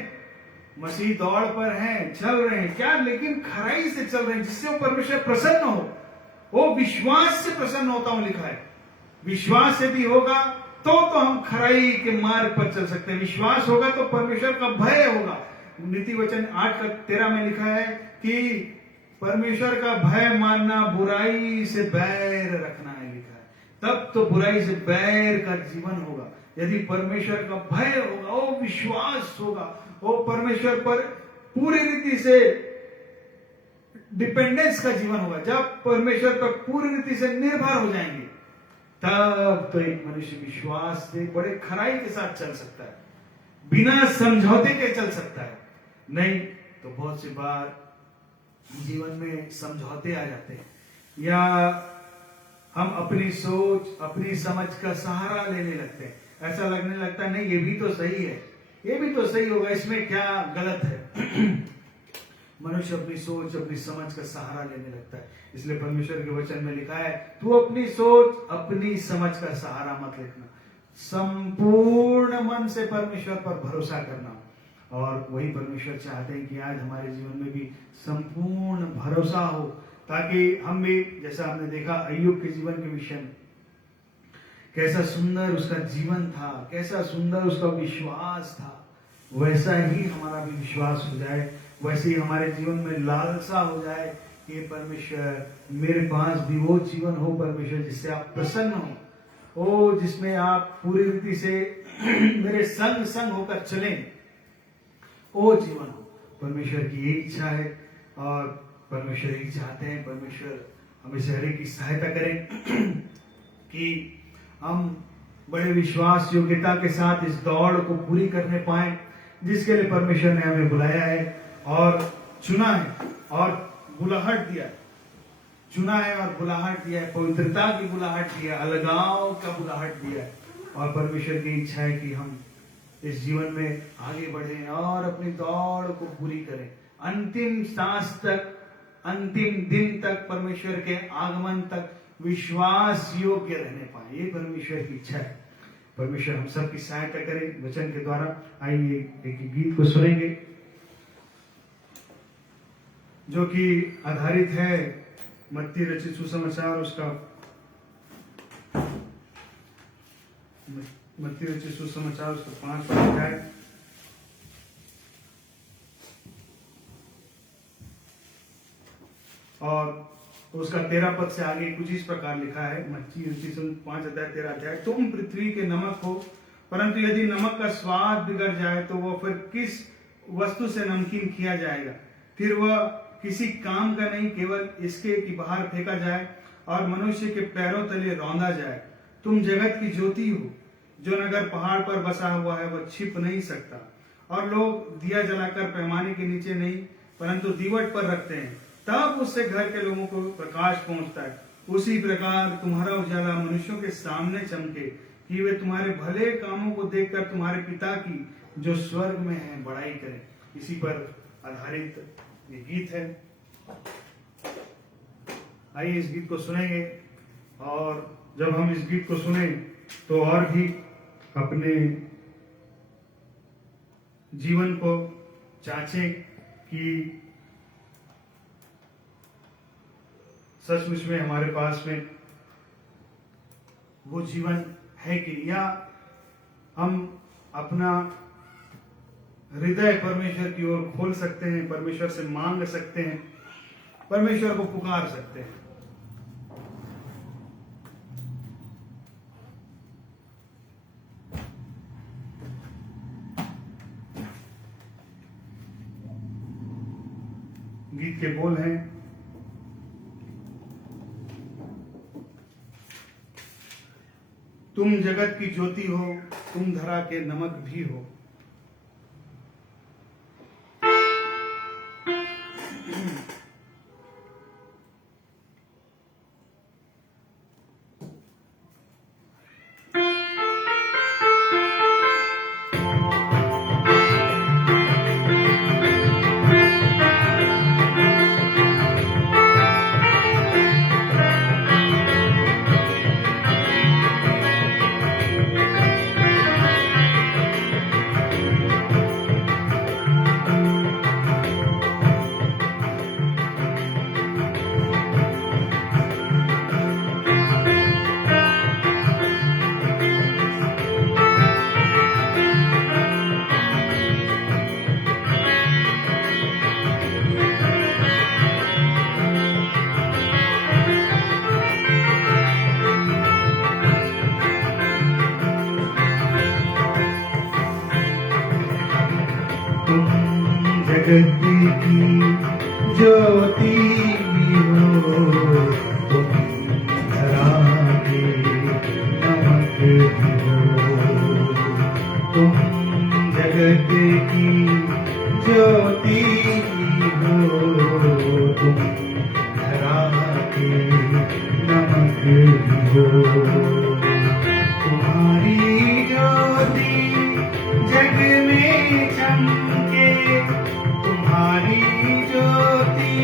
मसीह दौड़ पर हैं, चल रहे हैं क्या, लेकिन खराई से चल रहे हैं जिससे वो परमेश्वर प्रसन्न हो। वो विश्वास से प्रसन्न होता हूं लिखा है, विश्वास से भी होगा तो हम खराई के मार्ग पर चल सकते हैं। विश्वास होगा तो परमेश्वर का भय होगा। नीति वचन 8:13 में लिखा है कि परमेश्वर का भय मानना, बुराई से बैर रखना है लिखा है, तब तो बुराई से बैर का जीवन होगा। यदि परमेश्वर का भय होगा, वो विश्वास होगा, वो परमेश्वर पर पूरी रीति से डिपेंडेंस का जीवन होगा। जब परमेश्वर पर पूरी रीति से निर्भर हो जाएंगे, तब तो एक मनुष्य विश्वास से बड़े खराई के साथ चल सकता है, बिना समझौते के चल सकता है। नहीं तो बहुत सी बार जीवन में समझौते आ जाते हैं, या हम अपनी सोच अपनी समझ का सहारा लेने लगते हैं। ऐसा लगने लगता है नहीं ये भी तो सही है, ये भी तो सही होगा, इसमें क्या गलत है। मनुष्य अपनी सोच अपनी समझ का सहारा लेने लगता है। इसलिए परमेश्वर के वचन में लिखा है, तू अपनी सोच अपनी समझ का सहारा मत लेना, संपूर्ण मन से परमेश्वर पर भरोसा करना। और वही परमेश्वर चाहते हैं कि आज हमारे जीवन में भी संपूर्ण भरोसा हो, ताकि हम भी, जैसा हमने देखा अय्यूब के जीवन के विषय में, कैसा सुंदर उसका जीवन था, कैसा सुंदर उसका विश्वास था, वैसा ही हमारा भी विश्वास हो जाए, वैसे ही हमारे जीवन में लालसा हो जाए कि परमेश्वर मेरे पास भी वो जीवन हो परमेश्वर जिससे आप प्रसन्न हो, ओ जिसमें आप पूरी रीति से मेरे संग संग होकर चलें, वो जीवन हो। परमेश्वर की यही इच्छा है और परमेश्वर यही चाहते हैं। परमेश्वर हमें हर एक की सहायता करें कि हम बड़े विश्वास योग्यता के साथ इस दौड़ को पूरी करने पाए जिसके लिए परमेश्वर ने हमें बुलाया है और चुना है और बुलाहट दिया है। चुना है और बुलाहट दिया है, पवित्रता की बुलाहट दिया है, अलगाव का बुलाहट दिया है। और परमेश्वर की इच्छा है कि हम इस जीवन में आगे बढ़ें और अपनी दौड़ को पूरी करें, अंतिम सांस तक, अंतिम दिन तक, परमेश्वर के आगमन तक विश्वास योग्य रहने पाए। ये परमेश्वर की इच्छा है। परमेश्वर हम सब की सहायता करें वचन के द्वारा। आइए एक गीत को सुनेंगे जो कि आधारित है मत्ती रचित सुसमाचार, उसका मत्ती रचित सुसमाचार उसका 5वां अध्याय और उसका 13 पद से आगे कुछ इस प्रकार लिखा है। मत्ती रचित 5 अध्याय 13 अध्याय, तुम पृथ्वी के नमक हो, परंतु यदि नमक का स्वाद बिगड़ जाए तो वह फिर किस वस्तु से नमकीन किया जाएगा? फिर वह किसी काम का नहीं, केवल इसके कि बाहर फेंका जाए और मनुष्य के पैरों तले रौंदा जाए। तुम जगत की ज्योति हो। जो नगर पहाड़ पर बसा हुआ है वह छिप नहीं सकता, और लोग दिया जलाकर पैमाने के नीचे नहीं परंतु दीवट पर रखते हैं, तब उससे घर के लोगों को प्रकाश पहुंचता है। उसी प्रकार तुम्हारा उजाला मनुष्यों के सामने चमके कि वे तुम्हारे भले कामों को देखकर तुम्हारे पिता की जो स्वर्ग में है बड़ाई करें। इसी पर आधारित ये गीत है। आइए इस गीत को सुनेंगे, और जब हम इस गीत को सुने तो और भी अपने जीवन को जांचें कि सचमुच में हमारे पास में वो जीवन है कि, या हम अपना हृदय परमेश्वर की ओर खोल सकते हैं, परमेश्वर से मांग सकते हैं, परमेश्वर को पुकार सकते हैं। गीत के बोल हैं, तुम जगत की ज्योति हो, तुम धरा के नमक भी हो। जगत की ज्योति हो, तुम धरा के की ज्योति हो तुम, धरा के नमक हो। तुम्हारी ज्योति जग में चमके, तुम्हारी ज्योति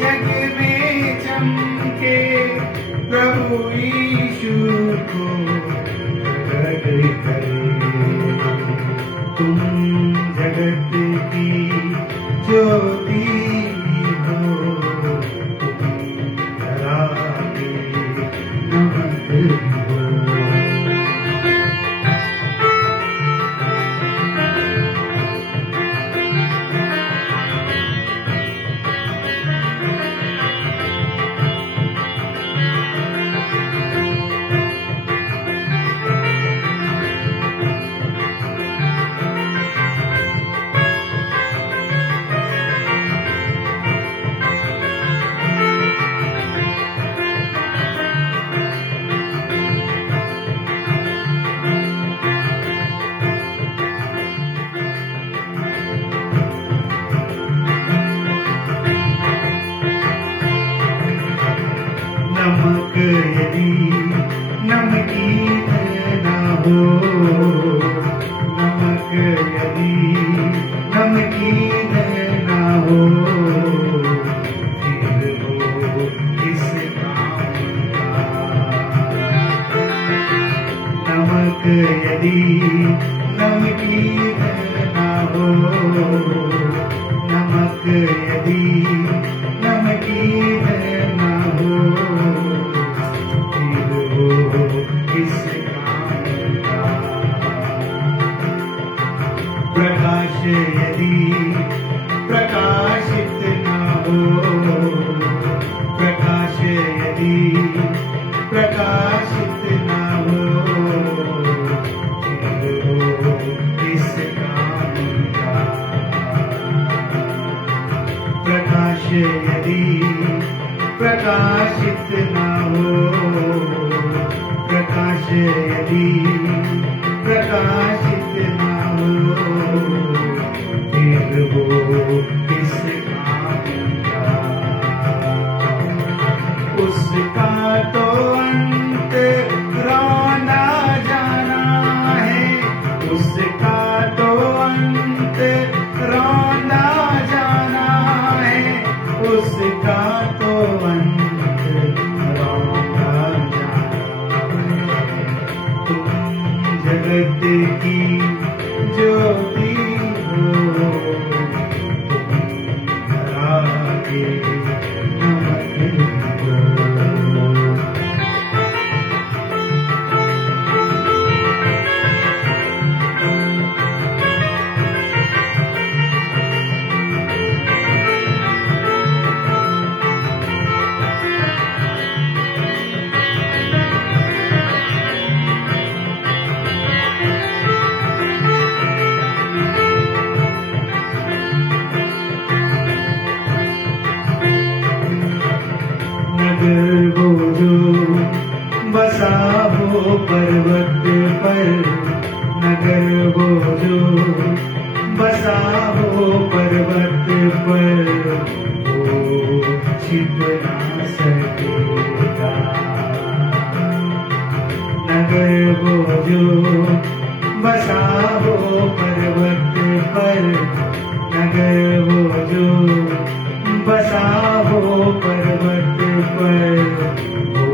जग में चमके, प्रभु यीशु को प्रकट करे। तुम जगत की ज्योति हो तुम, धरा के नमक हो। नमक यदि नमकीन ना हो, नमक यदि नमकीन ना हो, फिर वो किस काम का। नमक यदि नमकीन ना हो, नमक यदि नमकीन ना हो, फिर वो किस काम का। प्रकाश यदि प्रकाशित ना हो, प्रकाश यदि प्रकाशित ना हो, फिर वो किस काम का। प्रकाश यदि प्रकाशित ना हो, प्रकाश यदि प्रकाशित ना हो, फिर वो किस काम का। उसका तो अंत रौंदा जाना है, उसका तो अंत रौंदा जाना है, उसका तो अंत रौंदा जाना है। तुम जगत की ज्योति हो तुम, धरा के नमक हो। नगर वो जो बसा हो पर्वत पर, नगर वो जो बसा हो पर्वत पर, वो छिप ना सकेगा। नगर वो जो बसा हो पर्वत पर, नगर वो जो बसा हो पर्वत पर,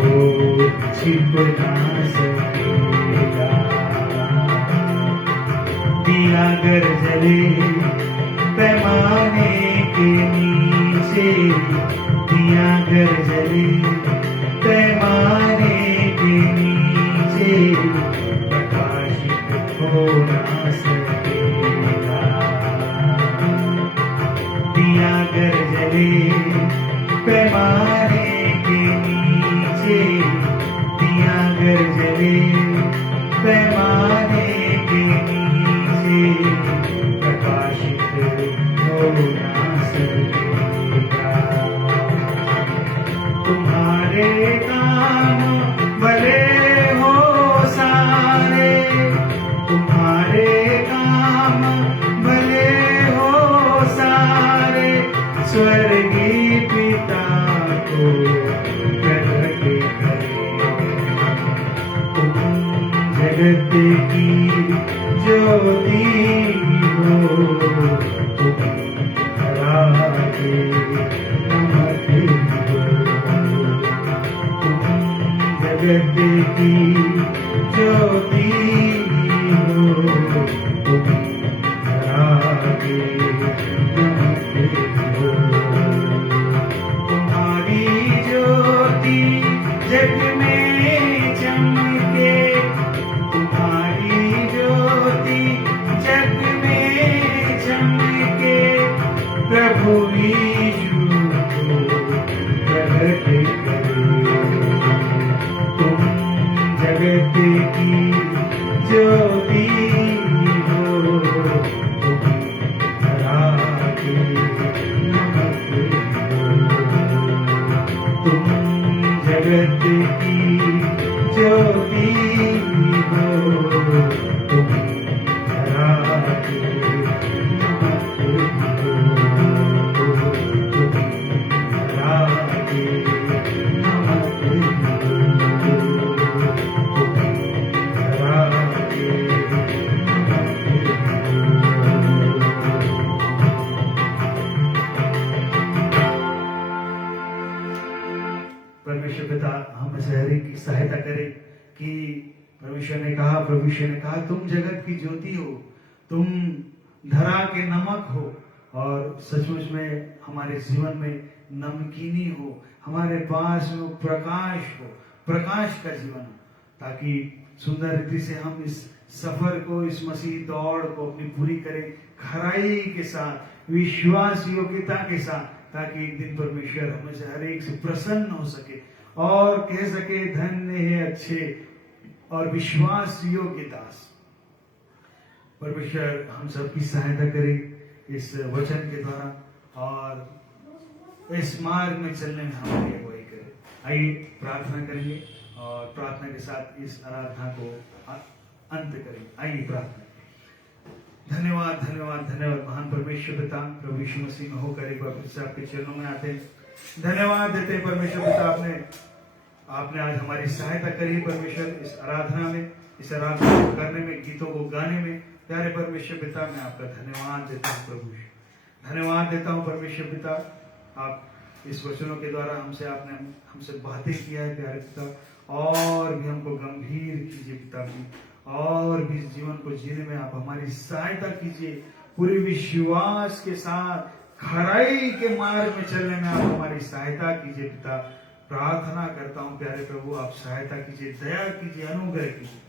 वो छिप ना सकेगा। दिया गर जले पैमाने के नीचे, दिया गर जले पैमाने के नीचे, प्रकाशित हो ना सकेगा। दिया गर जले पैमाने के नीचे, दिया गर जले पैमाने के नीचे, प्रकाशित हो ना सकेगा। तुम्हारे काम भले हो सारे, तुम्हारे काम भले यीशु को प्रकट करे। तुम जगत की ज्योति हो, तुम धरा के नमक हो। तुम जगत की ज्योति हो, तुम धरा के नमक हो। तुम धरा के नमक हो। तुम धरा के परमेश्वर पिता हम इस हर एक की सहायता करे कि परमेश्वर ने कहा, प्रभु यीशु ने कहा, तुम जगत की ज्योति हो, तुम धरा के नमक हो, और सचमुच में हमारे जीवन में नमकीनी हो, हमारे पास में प्रकाश हो, प्रकाश का जीवन हो, ताकि सुंदर रीति से हम इस सफर को, इस मसीह दौड़ को अपनी पूरी करें खराई के साथ, विश्वास योग्यता के साथ, ताकि एक दिन परमेश्वर हमें से हर एक से प्रसन्न हो सके और कह सके, धन्य है अच्छे और विश्वास योग्य दास। परमेश्वर हम सबकी सहायता करे इस वचन के द्वारा और इस मार्ग में चलने में हमारी अगुवाई करे। आइए प्रार्थना करेंगे और प्रार्थना के साथ इस आराधना को अंत करेंगे। आइए प्रार्थना। धन्यवाद धन्यवाद धन्यवाद महान परमेश्वर पिता, प्रभु यीशु मसीह में होकर एक बार फिर से आपके चरणों में आते हैं। धन्यवाद देते हैं परमेश्वर पिता, आपने आज हमारी सहायता करी परमेश्वर, इस आराधना में, इस आराधना को करने में, गीतों को गाने में। प्यारे परमेश्वर पिता, मैं आपका धन्यवाद देता हूँ प्रभु, धन्यवाद देता हूँ परमेश्वर पिता। आप इस वचनों के द्वारा आपने हमसे बातें किया है प्यारे पिता, और भी हमको गंभीर कीजिए पिता भी, और भी इस जीवन को जीने में आप हमारी सहायता कीजिए। पूरे विश्वास के साथ खराई के मार्ग में चलने में आप हमारी सहायता कीजिए पिता। प्रार्थना करता हूँ प्यारे प्रभु, आप सहायता कीजिए, दया कीजिए, अनुग्रह कीजिए,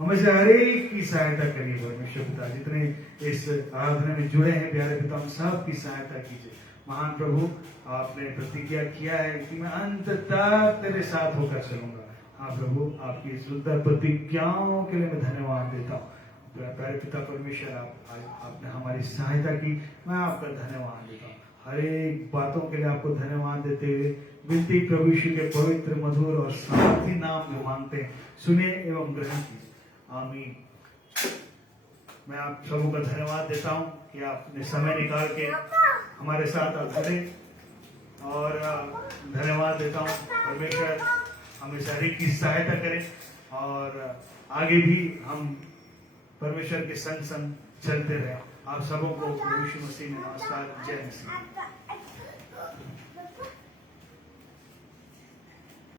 हमें से हर एक की सहायता करिए परमेश्वर पिता। जितने इस आराधना में जुड़े हैं प्यारे पिता, हम सब की सहायता कीजिए। महान प्रभु, आपने प्रतिज्ञा किया है कि मैं अंत तक तेरे साथ होकर चलूंगा। हाँ प्रभु, आपकी सुंदर प्रतिज्ञाओं के लिए मैं धन्यवाद देता हूँ प्यारे पिता परमेश्वर। आपने हमारी सहायता की, मैं आपका धन्यवाद देता हूँ। हर एक बातों के लिए आपको धन्यवाद देते हुए विनती प्रभु यीशु के पवित्र, मधुर और सामर्थी नाम में मांगते हैं, सुने एवं ग्रहण कीजिए, आमीन। मैं आप सबों का धन्यवाद देता हूँ कि आपने समय निकाल के हमारे साथ आप जुड़े, और धन्यवाद देता हूँ परमेश्वर हमें हर एक की सहायता करें, और आगे भी हम परमेश्वर के संग संग चलते रहे। आप सबों को प्रभु यीशु मसीह में नमस्कार, जय मसीह।